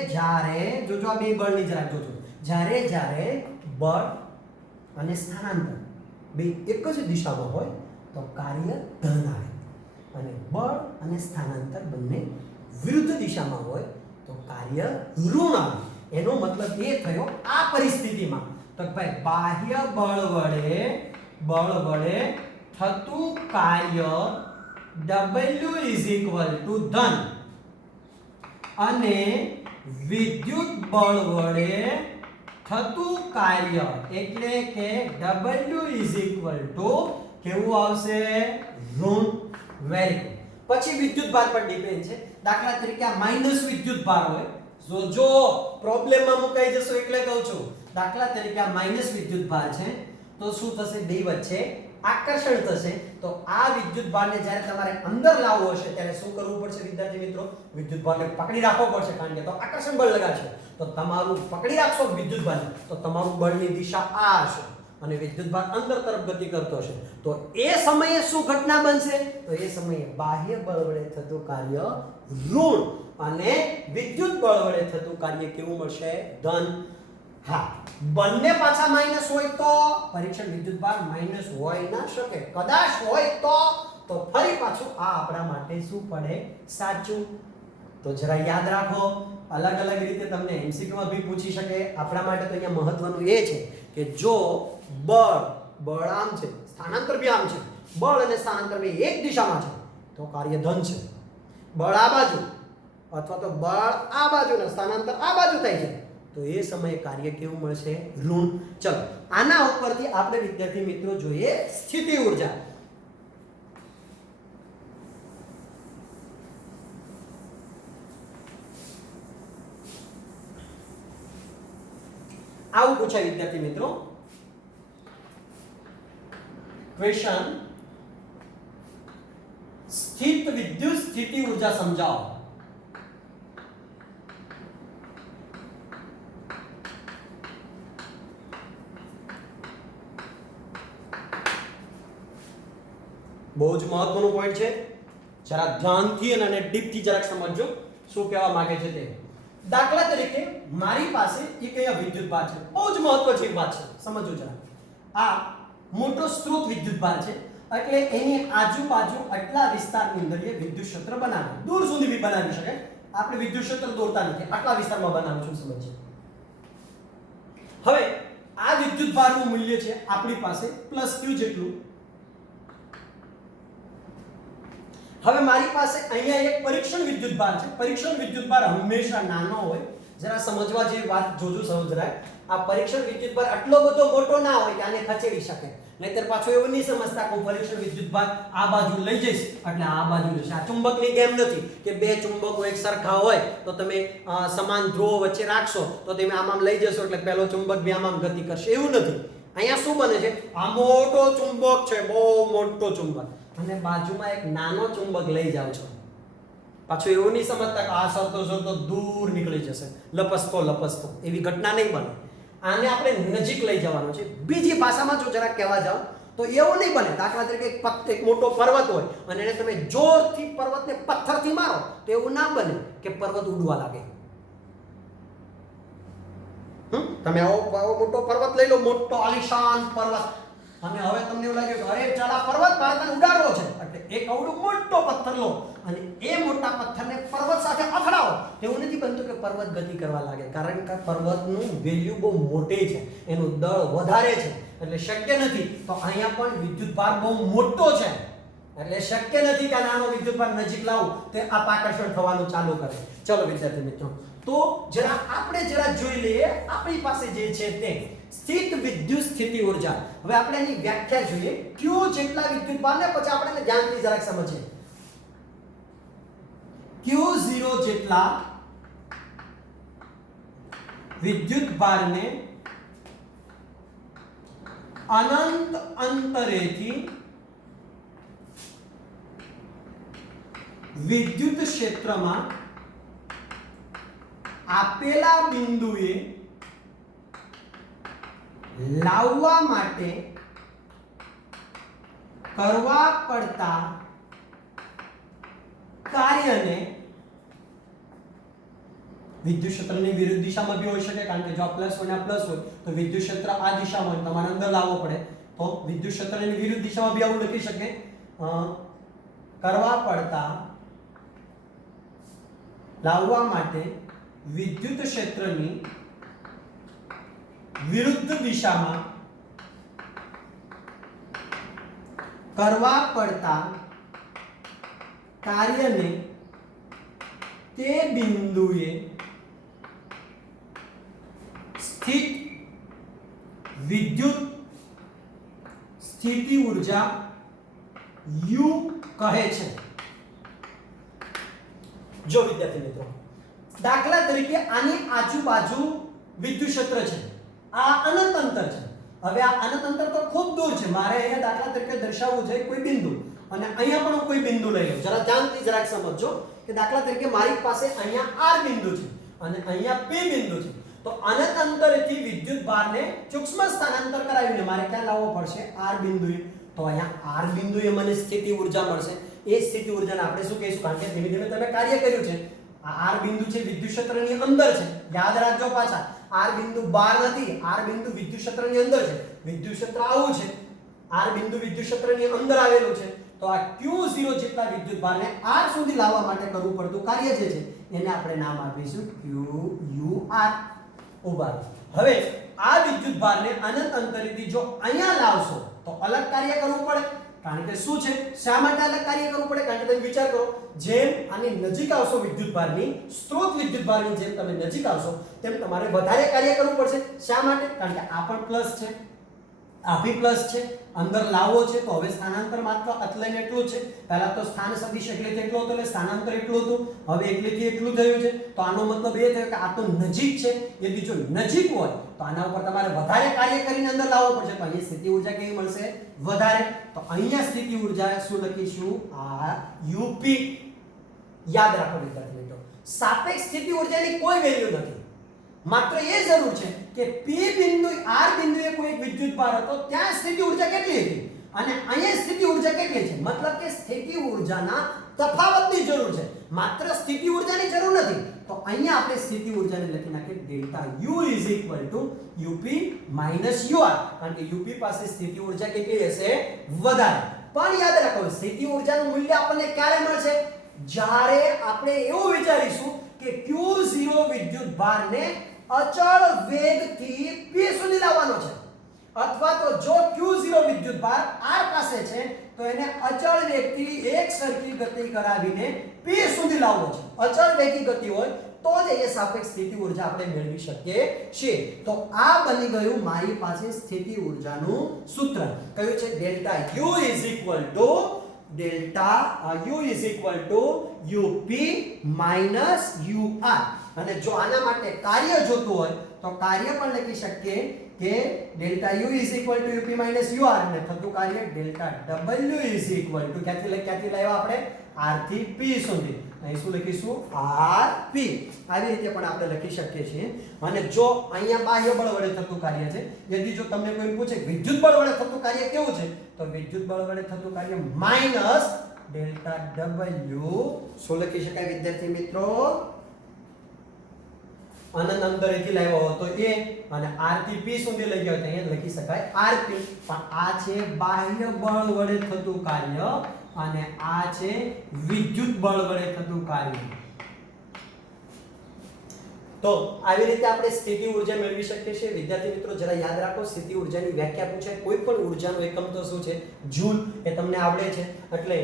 જોજો આ બે બળની જરા જોજો, જ્યારે બળ અને સ્થાનાંતર બે એક જ દિશામાં હોય તો કાર્ય ધન આવે, અને બળ અને સ્થાનાંતર બંને વિરુદ્ધ દિશામાં હોય તો કાર્ય ઋણ આવે. એનો મતલબ એ થયો આ પરિસ્થિતિમાં તો ભાઈ બાહ્ય બળ વડે થતું કાર્ય W ધન અને વિદ્યુત બળ વડે થતું કાર્ય એટલે કે W કેવું આવશે ઋણ. Very good. પછી વિદ્યુત ભાર પર ડિપેન્ડ છે. દાખલા તરીકે આ માઈનસ વિદ્યુત ભાર હોય, જો પ્રોબ્લેમમાં મુકાઈ જશો એટલે કહું છું. દાખલા તરીકે આ માઈનસ વિદ્યુત ભાર છે તો શું થશે? બે વચ્ચે આકર્ષણ થશે. તો આ વિદ્યુત ભારને જ્યારે તમારે અંદર લાવવો હશે ત્યારે શું કરવું પડશે વિદ્યાર્થી મિત્રો? વિદ્યુત ભારને પકડી રાખવો પડશે, કારણ કે તો આકર્ષણ બળ લગાડશે. તો તમારું પકડી રાખશો વિદ્યુત ભારને તો તમારું બળની દિશા આ હશે અને વિદ્યુત ભાર અંદર તરફ ગતિ કરતો હશે. તો એ સમયે શું ઘટના બનશે? તો એ સમયે બાહ્ય બળ વડે થતું કાર્ય ઋણ અને વિદ્યુત બળ વડે થતું કાર્ય કેવું મળશે? ધન. હા, બંને પાછા માઈનસ હોય તો પરીક્ષણ વિદ્યુત ભાર માઈનસ હોય ના શકે. કદાચ હોય તો ફરી પાછું આ આપણા માટે શું પડે? સાચું. તો જરા યાદ રાખો, અલગ અલગ રીતે તમને MCQ માં બી પૂછી શકે. આપણા માટે તો અહીંયા મહત્વનું એ છે કે જો બળ આમ છે, સ્થાનાંતર બી આમ છે, બળ અને સ્થાનાંતર બે એક દિશામાં છે તો કાર્ય ધન છે. બળ આ બાજુ અથવા તો બળ આ બાજુ ને સ્થાનાંતર આ બાજુ થાય છે તો એ સમયે કાર્ય કેવું મળશે? ઋણ. ચલો, આના ઉપરથી આપણે વિદ્યાર્થી મિત્રો જોઈએ સ્થિતિ ઊર્જા. આવું પૂછાય વિદ્યાર્થી મિત્રો ક્વેશ્ચન, સ્થિત વિદ્યુત સ્થિતિ ઊર્જા સમજાવો. બહુ જ મહત્વનું પોઈન્ટ છે. જરા ધ્યાનથી અને ડીપથી જરાક સમજજો શું કહેવા માંગે છે તે. દાખલા તરીકે મારી પાસે એક અહીંયા વિદ્યુત ભાર છે. બહુ જ મહત્વની વાત છે, સમજજો જરા. આ મોટો સ્ત્રોત વિદ્યુત ભાર છે એટલે એની આજુબાજુ આટલા વિસ્તારની અંદર એ વિદ્યુત ક્ષેત્ર બનાવે. દૂર સુધી બી બનાવી શકે. આપણે વિદ્યુત ક્ષેત્ર દોરતા નથી, આટલા વિસ્તારમાં બનાવું છું, સમજીએ. હવે આ વિદ્યુત ભારનું મૂલ્ય છે આપણી પાસે +q જેટલું. હવે મારી પાસે અહીંયા એક પરીક્ષણ વિદ્યુત ભાર છે. પરીક્ષણ વિદ્યુત ભાર હંમેશા નાનો હોય. જરા સમજવા જેવી વાત જોજો સમજરાય. આ પરીક્ષણ વિદ્યુત ભાર આટલો બધો મોટો ના હોય કે આને ખસેડી શકે. નહીતર પાછો એવું નહીં સમજતા કે પરીક્ષણ વિદ્યુત ભાર આ બાજુ લઈ જઈશ એટલે આ બાજુ લેશે. આ ચુંબકની ગેમ નથી કે બે ચુંબકો એક સરખા હોય તો તમે સમાન ધ્રુવો વચ્ચે રાખશો તો તમે આમ લઈ જશો એટલે પહેલો ચુંબક બી આમ ગતિ કરશે. એવું નથી. અહીંયા શું બને છે? આ મોટો ચુંબક છે, બહુ મોટો ચુંબક, અને બાજુમાં એક નાનો ચુંબક લઈ જાવ છો. પાછું એવું નહીં સમજતા કે આ સરતો દૂર નીકળી જશે, લપસતો. એવી ઘટના નહીં બને. આને આપણે નજીક લઈ જવાનો છે. બીજી ભાષામાં જો જરા કહેવા જાવ તો એવું નહીં બને. દાખલા તરીકે એક મોટો પર્વત હોય અને એને તમે જોરથી પર્વતને પથ્થરથી મારો તો એવું ના બને કે પર્વત ઉડવા લાગે. તમે આવો મોટો પર્વત લઈ લો, મોટો આલિશાન પર્વત, અને હવે તમને એવું લાગે કે અરે ચાલ આ પર્વત ભારતને ઉડાડવો છે એટલે એક અવડો મોટો પથ્થર લો અને એ મોટા પથ્થરને પર્વત સાથે અથડાવો. એવું નથી બનતું કે પર્વત ગતિ કરવા લાગે, કારણ કે પર્વતનું વેલ્યુ બહુ મોટી છે, એનું દળ વધારે છે એટલે શક્ય નથી. તો અહીંયા પણ વિદ્યુત ભાર બહુ મોટો છે એટલે શક્ય નથી કે નાનો વિદ્યુત ભાર નજીક લાવું તે આ આકર્ષણ થવાનું ચાલુ કરે. ચલો વિદ્યાર્થી મિત્રો, તો આપણે જોઈ લઈએ આપણી પાસે જે છે તે સ્થિત વિદ્યુત સ્થિતિ ઊર્જા. હવે આપણે એની વ્યાખ્યા જોઈએ. q જેટલા વિદ્યુત ભારને પછી આપણે એને ધ્યાનથી જરાક સમજીએ. q0 જેટલા વિદ્યુત ભારને અનંત અંતરેથી વિદ્યુત ક્ષેત્રમાં આપેલા બિંદુએ લાવવા માટે કરવા પડતા કાર્યને વિદ્યુત ક્ષેત્રની વિરુદ્ધ દિશામાં બી હોઈ શકે, કારણ કે જો પ્લસ હોય ને પ્લસ હોય તો વિદ્યુત ક્ષેત્ર આ દિશામાં હોય તમારે અંદર લાવવો પડે તો વિદ્યુત ક્ષેત્રની વિરુદ્ધ દિશામાં બી આવું લખી શકે. કરવા પડતા લાવવા માટે વિદ્યુત ક્ષેત્રની વિરુદ્ધ દિશામાં કરવા પડતા કાર્યને તે બિંદુએ સ્થિત સ્થિતિ ઊર્જા U કહે છે। જો વિદ્યાર્થી મિત્રો, દાખલા તરીકે આની આજુબાજુ વિદ્યુત ક્ષેત્ર છે, આ અનંત અંતર છે। હવે આ અનંત અંતર તો ખૂબ દૂર છે, મારે અહીંયા દાખલા તરીકે દર્શાવવું છે કોઈ બિંદુ, અને અહીંયા પણ હું કોઈ બિંદુ લઈ લઉં। જરા ધ્યાનથી જરાક સમજો કે દાખલા તરીકે મારી પાસે અહીંયા R બિંદુ છે અને અહીંયા P બિંદુ છે, તો અનંત અંતરેથી વિદ્યુત ભારને સૂક્ષ્મ સ્થાનાંતર કરાવીને મારે ક્યાં લાવવો પડશે? R બિંદુએ। તો અહીંયા R બિંદુએ મને સ્થિતિ ઊર્જા મળશે। એ સ્થિતિ ઊર્જાને આપણે શું કહીશું? કારણ કે ધીમે ધીમે તમે કાર્ય કર્યું છે, આ R બિંદુ છે વિદ્યુત ક્ષેત્રની અંદર છે, યાદ રાખજો પાછા, R બિંદુ બહાર નથી, R બિંદુ વિદ્યુત ક્ષેત્રની અંદર છે। વિદ્યુત ક્ષેત્ર આવું છે, R બિંદુ વિદ્યુત ક્ષેત્રની અંદર આવેલું છે, તો આ Q0 જેટલા વિદ્યુત ભારને R સુધી લાવવા માટે કરવું પડતું કાર્ય જે છે એને આપણે નામ આપીશું QUR। ઉભા હવે આ વિદ્યુત ભારને અનંત અંતરેથી જો અહીંયા લાવશો તો અલગ કાર્ય કરવું પડે, કારણ કે શું છે, શા માટે અલગ કાર્ય કરવું પડે? કારણ કે તમે વિચાર કરો, જેમ આની નજીક આવશો વિદ્યુત ભારની, સ્ત્રોત વિદ્યુત ભારની જેમ તમે નજીક આવશો તેમ તમારે વધારે કાર્ય કરવું પડશે। શા માટે? કારણ કે આ પણ પ્લસ છે, આ બી પ્લસ છે, અંદર લાવવો છે, તો હવે સ્થાનાંતર માત્ર એટલે એટલું છે। પહેલા તો સ્થાન સદિશ એટલેથી એટલું હતું, એટલે સ્થાનાંતર એટલું હતું, હવે એકલેથી એટલું થયું છે, તો આનો મતલબ એ થયો કે આ તો નજીક છે। यदि જો નજીક હોય તો આના ઉપર તમારે વધારે કાર્ય કરીને અંદર લાવવો પડશે, તો અહીંયા સ્થિતિ ઊર્જા કેવી મળશે? વધારે। તો અહીંયા સ્થિતિ ઊર્જા શું લખીશું? આ UP। યાદ રાખો વિદ્યાર્થી મિત્રો, સાપેક્ષ સ્થિતિ ઊર્જાની કોઈ વેલ્યુ નથી, માત્ર એ જરૂર છે કે P બિંદુ R બિંદુએ કોઈ વિદ્યુત ભાર હતો, ત્યાં સ્થિતિ ઊર્જા કેટલી હતી અને અહીંયા સ્થિતિ ઊર્જા કેટલી છે। મતલબ કે સ્થિતિ ઊર્જાના તફાવતની જરૂર છે, માત્ર સ્થિતિ ઊર્જાની જરૂર નથી। તો અહીંયા આપણે સ્થિતિ ઊર્જાને લખી નાખીએ ડેલ્ટા U UP UR, કારણ કે UP પાસે સ્થિતિ ઊર્જા કેટલી હશે? વધારે। પણ યાદ રાખો, સ્થિતિ ઊર્જાનું મૂલ્ય આપણને ક્યારે મળશે? જ્યારે આપણે એવું વિચારીશું કે Q0 વિદ્યુત ભારને અચળ વેગથી P સુધી લાવવાનો છે, અથવા તો જો Q0 વિદ્યુત ભાર R પાસે છે તો એને અચળ વેગથી એક સરખી ગતિ કરાવીને P સુધી લાવવો છે। અચળ વેગી ગતિ હોય તો જ એ સાપેક્ષ સ્થિતિ ઊર્જા આપણે મેળવી શકીએ છીએ। તો આ બની ગયું મારી પાસે સ્થિતિ ઊર્જાનું સૂત્ર, કયું છે? Delta U UP UR। અને જો આના માટે કાર્ય જોતું હોય તો કાર્ય પણ લખી શકીએ કે ડેલ્ટા U UP UR ને થતું કાર્ય ડેલ્ટા W ક્યાંથી લાવ્યા આપણે? R થી P સુધી, અહીં શું લખીશું? RP। આવી રીતે પણ આપણે લખી શકીએ છીએ। અને જો અહીંયા બાહ્ય બળ વડે થતું કાર્ય છે, यदि જો તમને કોઈ પૂછે વિદ્યુત બળ વડે થતું કાર્ય કેવું છે, તો વિદ્યુત બળ વડે થતું કાર્ય માઈનસ ડેલ્ટા W શું લખી શકાય વિદ્યાર્થી મિત્રો? અનંત અંતરેથી લાવ્યો હોય તો એ, અને R થી P સુધી લઈ ગયો તો અહીંયા લખી શકાય RP। પણ આ છે બાહ્ય બળ વડે થતું કાર્ય અને આ છે વિદ્યુત બળ વડે થતું કાર્ય। તો આવી રીતે આપણે સ્થિતિ ઊર્જા મેળવી શકીએ છીએ। વિદ્યાર્થી મિત્રો જરા યાદ રાખો, સ્થિતિ ઊર્જાની વ્યાખ્યા પૂછાય, કોઈ પણ ઊર્જાનો એકમ તો શું છે? જૂલ। એ તમને આવડે છે, એટલે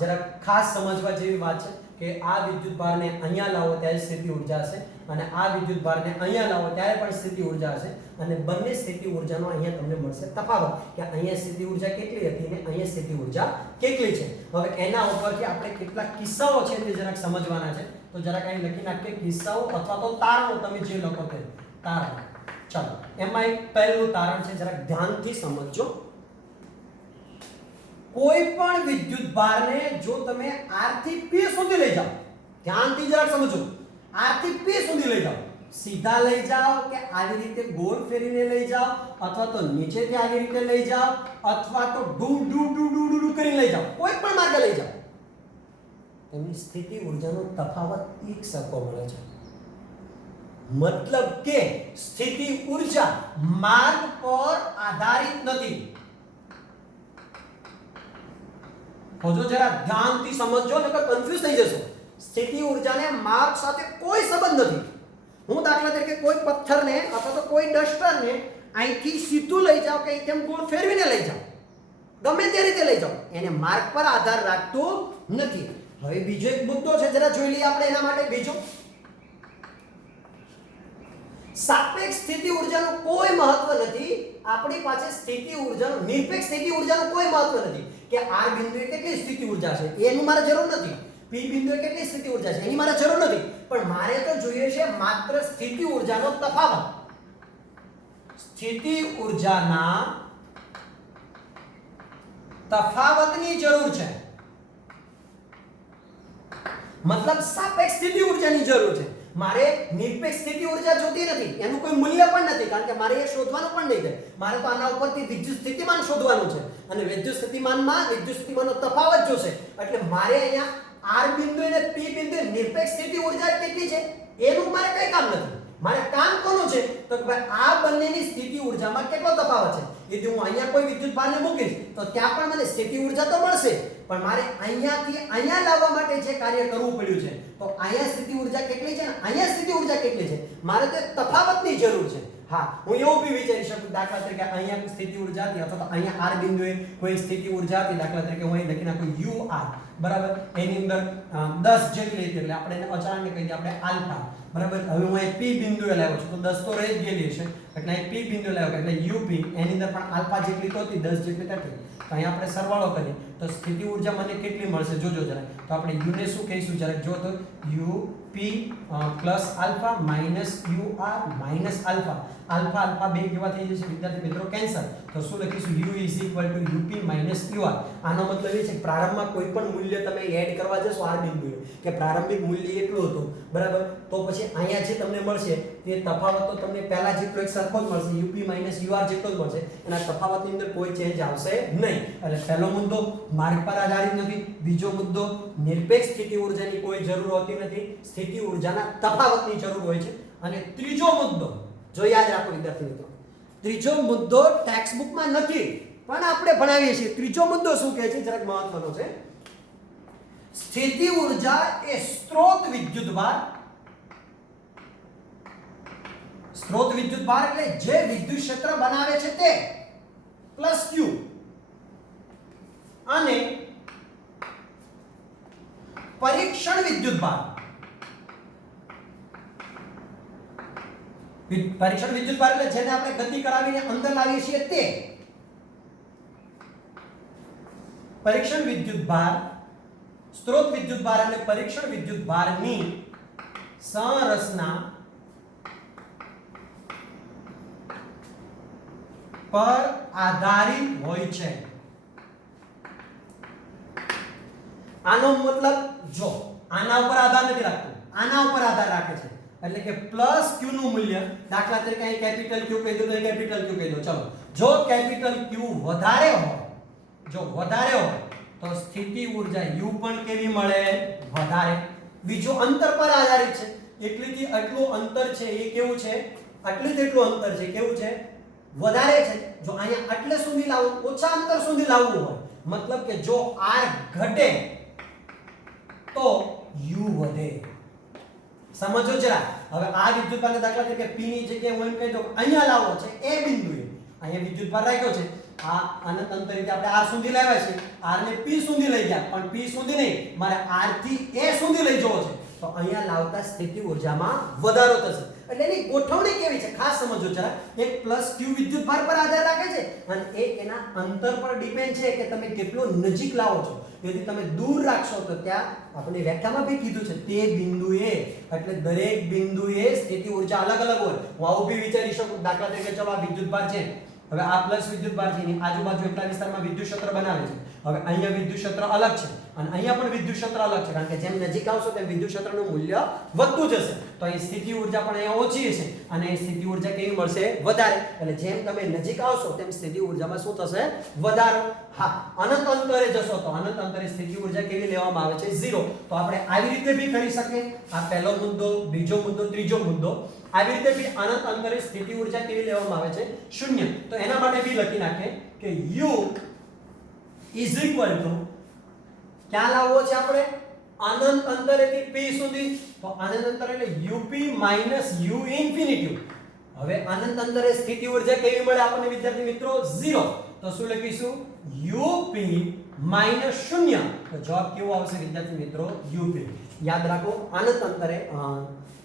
જરા ખાસ સમજવા જેવી વાત છે કે આ વિદ્યુત ભારને અહીંયા લાવો ત્યારે સ્થિતિ ઊર્જા હશે, અને આ વિદ્યુત ભારને અહીંયા લાવો ત્યારે પણ સ્થિતિ ઊર્જા હશે, અને બંને સ્થિતિ ઊર્જાનો અહીંયા તમને મળશે તફાવત કે અહીંયા સ્થિતિ ઊર્જા કેટલી હતી અને અહીંયા સ્થિતિ ઊર્જા કેટલી છે। હવે એના ઉપરથી આપણે કેટલાક કિસ્સાઓ છે તે જરાક સમજવાના છે, તો જરાક અહીં લખી નાખીએ કિસ્સાઓ અથવા તો તારણો, તમે જે લખો તે તારણ। ચાલો, એમાં એક પહેલું તારણ છે, જરાક ધ્યાનથી સમજજો। કોઈ પણ વિદ્યુત ભારને જો તમે R થી P સુધી લઈ જાઓ, ધ્યાનથી જરાક સમજો, R થી P સુધી લઈ જાઓ, સીધા લઈ જાઓ કે આવી રીતે ગોળ ફેરીને લઈ જાઓ, અથવા તો નીચેથી આવી રીતે લઈ જાઓ, અથવા તો do do do do do કરીને લઈ જાઓ, કોઈ પણ માર્ગે લઈ જાઓ, એની સ્થિતિ ઊર્જાનો તફાવત એક સરખો મળે છે। મતલબ કે સ્થિતિ ઊર્જા માર્ગ પર આધારિત નથી। તો જો જરા ધ્યાનથી સમજજો, નકર કન્ફ્યુઝ થઈ જશો। સ્થિતિ ઊર્જાને માર્ગ સાથે કોઈ સંબંધ નથી। હું દાખલા તરીકે કોઈ પથ્થરને અથવા તો કોઈ ડસ્ટરને અહીંથી સીધું લઈ જાઓ કે તેમ ગોળ ફેરવીને લઈ જાઓ, ગમે તે રીતે લઈ જાઓ, એને માર્ગ પર આધાર રાખતું નથી। હવે બીજો એક મુદ્દો છે, જરા જોઈ લઈએ આપણે એના માટે। બીજો, સાપેક્ષ સ્થિતિ ઊર્જાનું કોઈ મહત્વ નથી. આપણી પાસે સ્થિતિ ઊર્જાનું નિરપેક્ષ સ્થિતિ ઊર્જાનું કોઈ મહત્વ નથી કે r બિંદુએ કેટલી સ્થિતિ ઊર્જા છે એનું મારે જરૂર નથી. p બિંદુએ કેટલી સ્થિતિ ઊર્જા છે એની મારે જરૂર નથી. પણ મારે તો જોઈએ છે માત્ર સ્થિતિ ઊર્જાનો તફાવત. સ્થિતિ ઊર્જાના તફાવતની જરૂર છે. મતલબ સાપેક્ષ સ્થિતિ ઊર્જાની જરૂર છે. મારે નિરપેક્ષ સ્થિતિ ઊર્જા જોતી નથી, એનું કોઈ મૂલ્ય પણ નથી, કારણ કે મારે એ શોધવાનું પણ નહીં થાય. મારે તો આના ઉપરથી વિદ્યુત સ્થિતિમાન શોધવાનું છે અને વિદ્યુત સ્થિતિમાનમાં વિદ્યુત સ્થિતિમાનનો તફાવત જોશે. એટલે મારે અહીંયા r બિંદુ અને p બિંદુ નિરપેક્ષ સ્થિતિ ઊર્જા કેટલી છે એનું મારે કઈ કામ નથી. મારે કામ કોનું છે તો કે ભાઈ આ બંનેની સ્થિતિ ઊર્જામાં કેટલો તફાવત છે. यदि હું અહીંયા કોઈ વિદ્યુત ભારને મૂકીશ તો ત્યાં પણ મને સ્થિતિ ઊર્જા તો મળશે, પણ મારે અહીંયાથી અહીંયા લાવવા માટે જે કાર્ય કરવું પડ્યું છે તો અહીંયા સ્થિતિ ઊર્જા કેટલી છે ને અહીંયા સ્થિતિ ઊર્જા કેટલી છે, મારે તે તફાવતની જરૂર છે. હા, હું એવું બી વિચારી શકું દાખલા તરીકે અહીંયા સ્થિતિ ઊર્જા હતી અથવા તો અહીંયા r બિંદુએ કોઈ સ્થિતિ ઊર્જા હતી. દાખલા તરીકે હું અહીં લખી નાખું ur બરાબર, એની અંદર 10 જેટલી હતી એટલે આપણે એને અચળાંકને કહી દઈએ આપણે આલ્ફા બરાબર. હવે હું અહીં p બિંદુએ લાવ્યો છું તો 10 તો રહી જ ગયેલી છે એટલે અહીં p બિંદુએ લાવ્યો એટલે up એની અંદર પણ આલ્ફા જેટલી તો હતી 10 જેટલી હતી. તો અહીં આપણે સરવાળો કરીએ તો સ્થિતિ ઊર્જા મને કેટલી મળશે જોજો જરા. તો આપણે u ને શું કહીશું જરાક જો તો up plus alpha minus ur minus alpha. Alpha alpha બે કેવા થઈ જશે વિદ્યાર્થી મિત્રો કેન્સલ. તો શું લખીશું u up માઈનસ ur. આનો મતલબ એ છે કે પ્રારંભમાં કોઈ પણ મૂલ્ય તમે એડ કરવા જશો r બિંદુએ કે પ્રારંભિક મૂલ્ય એટલું હતું બરાબર, તો પછી અહીંયા જે તમને મળશે તે તફાવત તો તમને પહેલા જેટલો એક સરખો જ મળશે, up માઈનસ ur જેટલો જ મળશે. એના તફાવતની અંદર કોઈ ચેન્જ આવશે નહીં. એટલે પહેલો મુદ્દો માર્ગ પર આધારિત નથી. બીજો મુદ્દો નિરપેક્ષ સ્થિતિ ઊર્જાની કોઈ જરૂર હોતી નથી, સ્થિતિ ઊર્જાના તફાવતની જરૂર હોય છે. અને ત્રીજો મુદ્દો જો યાદ રાખો વિદ્યાર્થી મિત્રો, ત્રીજો મુદ્દો ટેક્સ્ટ બુકમાં નથી પણ આપણે ભણાવીએ છીએ. ત્રીજો મુદ્દો શું કહે છે જરાક મહત્વનો છે. સ્થિતિ ઊર્જા એ સ્ત્રોત વિદ્યુતભાર. સ્ત્રોત વિદ્યુતભાર એટલે જે વિદ્યુત ક્ષેત્ર બનાવે છે તે પ્લસ q અને પરીક્ષણ વિદ્યુતભાર. પરીક્ષણ વિદ્યુતભાર એટલે જેને આપણે ગતિ કરાવીને અંદર લાવીએ છીએ તે પરીક્ષણ વિદ્યુતભાર. સ્ત્રોત વિદ્યુતભાર અને પરીક્ષણ વિદ્યુતભારની સંરચના પર આધારિત હોય છે. આનો મતલબ જો આના ઉપર આધાર નથી રાખતું, આના ઉપર આધાર રાખે છે. એટલે કે પ્લસ q નું મૂલ્ય દાખલા તરીકે અહીં કેપિટલ q કહી દો તો અહીં કેપિટલ q કહી દો. ચલો, જો કેપિટલ q વધારે હોય, જો વધારે હોય તો સ્થિતિ ઊર્જા u પણ કેવી મળે વધારે. બીજો અંતર પર આધારિત છે. એટલીથી આટલું અંતર છે એ કેવું છે, આટલું તેટલું અંતર છે કેવું છે વધારે છે. જો અહીંયા આટલે સુધી લાવવું, ઓછા અંતર સુધી લાવવું હોય મતલબ કે જો r ઘટે તો u વધે. સમજો જરા. હવે આ વિદ્યુતભારને દાખલા તરીકે p ની જગ્યાએ હું એમ કહી દઉં અહીંયા લાવવો છે એ બિંદુએ, અહીંયા વિદ્યુતભાર રાખ્યો છે આ અનંત અંતરેથી આપણે r સુધી લાવ્યા છે, r ને p સુધી લઈ ગયા પણ p સુધી નહીં, મારે r થી a સુધી લઈ જવો છે તો અહીંયા લાવતા સ્થિતિ ઊર્જામાં વધારો થશે. એટલે એની ગોઠવણી કેવી છે ખાસ સમજો જરા. એક પ્લસ q વિદ્યુતભાર પર આધાર રાખે છે અને એક એના અંતર પર ડિપેન્ડ છે કે તમે કેટલો નજીક લાવો છો. यदि તમે દૂર રાખશો તો ત્યાં આપણે વ્યાખ્યામાં બી કીધું છે તે બિંદુએ, એટલે દરેક બિંદુએ સ્થિતિ ઊર્જા અલગ અલગ હોય. હું આવું બી વિચારી શકું દાખલા તરીકે ચલો આ વિદ્યુતભાર છે, હવે આ પ્લસ વિદ્યુતભાર છે એની આજુબાજુ એટલા વિસ્તારમાં વિદ્યુત ક્ષેત્ર બનાવે છે. હવે અહીંયા વિદ્યુત ક્ષેત્ર અલગ છે અને અહીંયા પણ વિદ્યુત ક્ષેત્ર અલગ છે, કારણ કે જેમ નજીક આવશો તેમ વિદ્યુત ક્ષેત્રનું મૂલ્ય વધતું જશે. તો અહીં સ્થિતિ ઊર્જા પણ અહીંયા ઓછી છે અને સ્થિતિ ઊર્જા કેવી મળશે વધારે. એટલે જેમ તમે નજીક આવશો તેમ સ્થિતિ ઊર્જામાં શું થશે વધારો. હા, અનંત અંતરે જશો તો અનંત અંતરે સ્થિતિ ઊર્જા કેવી લેવામાં આવે છે 0. તો આપણે આવી રીતે બી કરી શકીએ. આ પહેલો મુદ્દો, બીજો મુદ્દો, ત્રીજો મુદ્દો. આવી રીતે બી અનંત અંતરે સ્થિતિ ઊર્જા કેવી લેવામાં આવે છે 0. તો એના માટે બી લખી નાખે કે u ઇઝ ઇક્વલ ટુ ક્યાં લાવવો છે આપણે અનંત અંતરેથી p સુધી. તો અનંત અંતર એટલે up માઈનસ u ઇન્ફિનિટી. હવે અનંત અંતરે સ્થિતિ ઊર્જા કેવી મળે આપણને વિદ્યાર્થી મિત્રો 0. તો શું લખીશું up માઈનસ 0 તો જવાબ કેવો આવશે વિદ્યાર્થી મિત્રો? યુપી. યાદ રાખો, અનંત અંતરે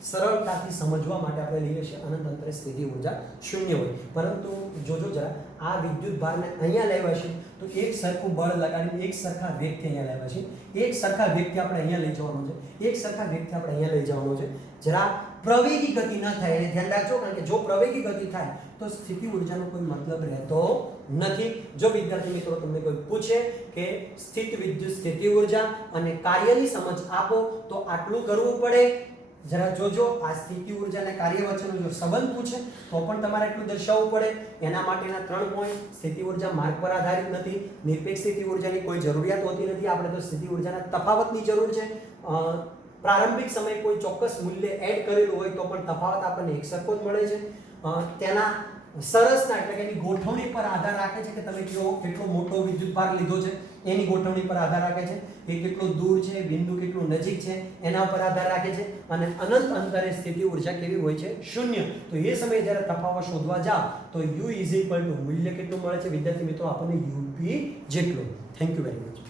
સરળતાથી સમજવા માટે આપણે લઈએ છીએ અનંત અંતરે સ્થિતિ ઊર્જા શૂન્ય હોય. પરંતુ જોજો જરા, આ વિદ્યુત ભારને અહીંયા લાવ્યા છે તો એક સરખું બળ લગાડીને એક સરખા વેગથી અહીંયા લાવ્યા છે. એક સરખા વેગથી આપણે અહીંયા લઈ જવાનું છે, એક સરખા વેગથી આપણે અહીંયા લઈ જવાનું છે. જરા પ્રવેગી ગતિ ન થાય એને ધ્યાન રાખજો, કારણ કે જો પ્રવેગી ગતિ થાય તો સ્થિતિ ઊર્જાનો કોઈ મતલબ રહેતો નથી. જો વિદ્યાર્થી મિત્રો તમને કોઈ પૂછે કે સ્થિત વિદ્યુત સ્થિતિ ઊર્જા અને કાર્યની સમજ આપો તો આટલું કરવું પડે. જરા જોજો, આ સ્થિતિ ઊર્જા અને કાર્ય વચ્ચેનો જો સંબંધ પૂછે તો પણ તમારે એટલું દર્શાવવું પડે. એના માટેના 3 પોઈન્ટ: સ્થિતિ ઊર્જા માર્ગ પર આધારિત નથી, નિરપેક્ષ સ્થિતિ ઊર્જાની કોઈ જરૂરિયાત હોતી નથી, આપણે તો સ્થિતિ ઊર્જાના તફાવતની જરૂર છે. પ્રારંભિક સમયે કોઈ ચોક્કસ મૂલ્ય એડ કરેલું હોય તો પણ તફાવત આપણને એક સરખો જ મળે છે. તેના સરસના એટલે કે એની ગોઠવણી પર આધાર રાખે છે કે તમે કેટલો મોટો વિદ્યુત ભાર લીધો છે, એની ગોઠવણી પર આધાર રાખે છે. એ કેટલું દૂર છે, બિંદુ કેટલું નજીક છે, એના ઉપર આધાર રાખે છે. અને અનંત અંતરે સ્થિતિ ઊર્જા કેવી હોય છે? શૂન્ય. તો એ સમયે જ્યારે તફાવત શોધવા જાવ તો u મૂલ્ય કેટલું મળે છે વિદ્યાર્થી મિત્રો? આપણને UP જેટલું. Thank you very much.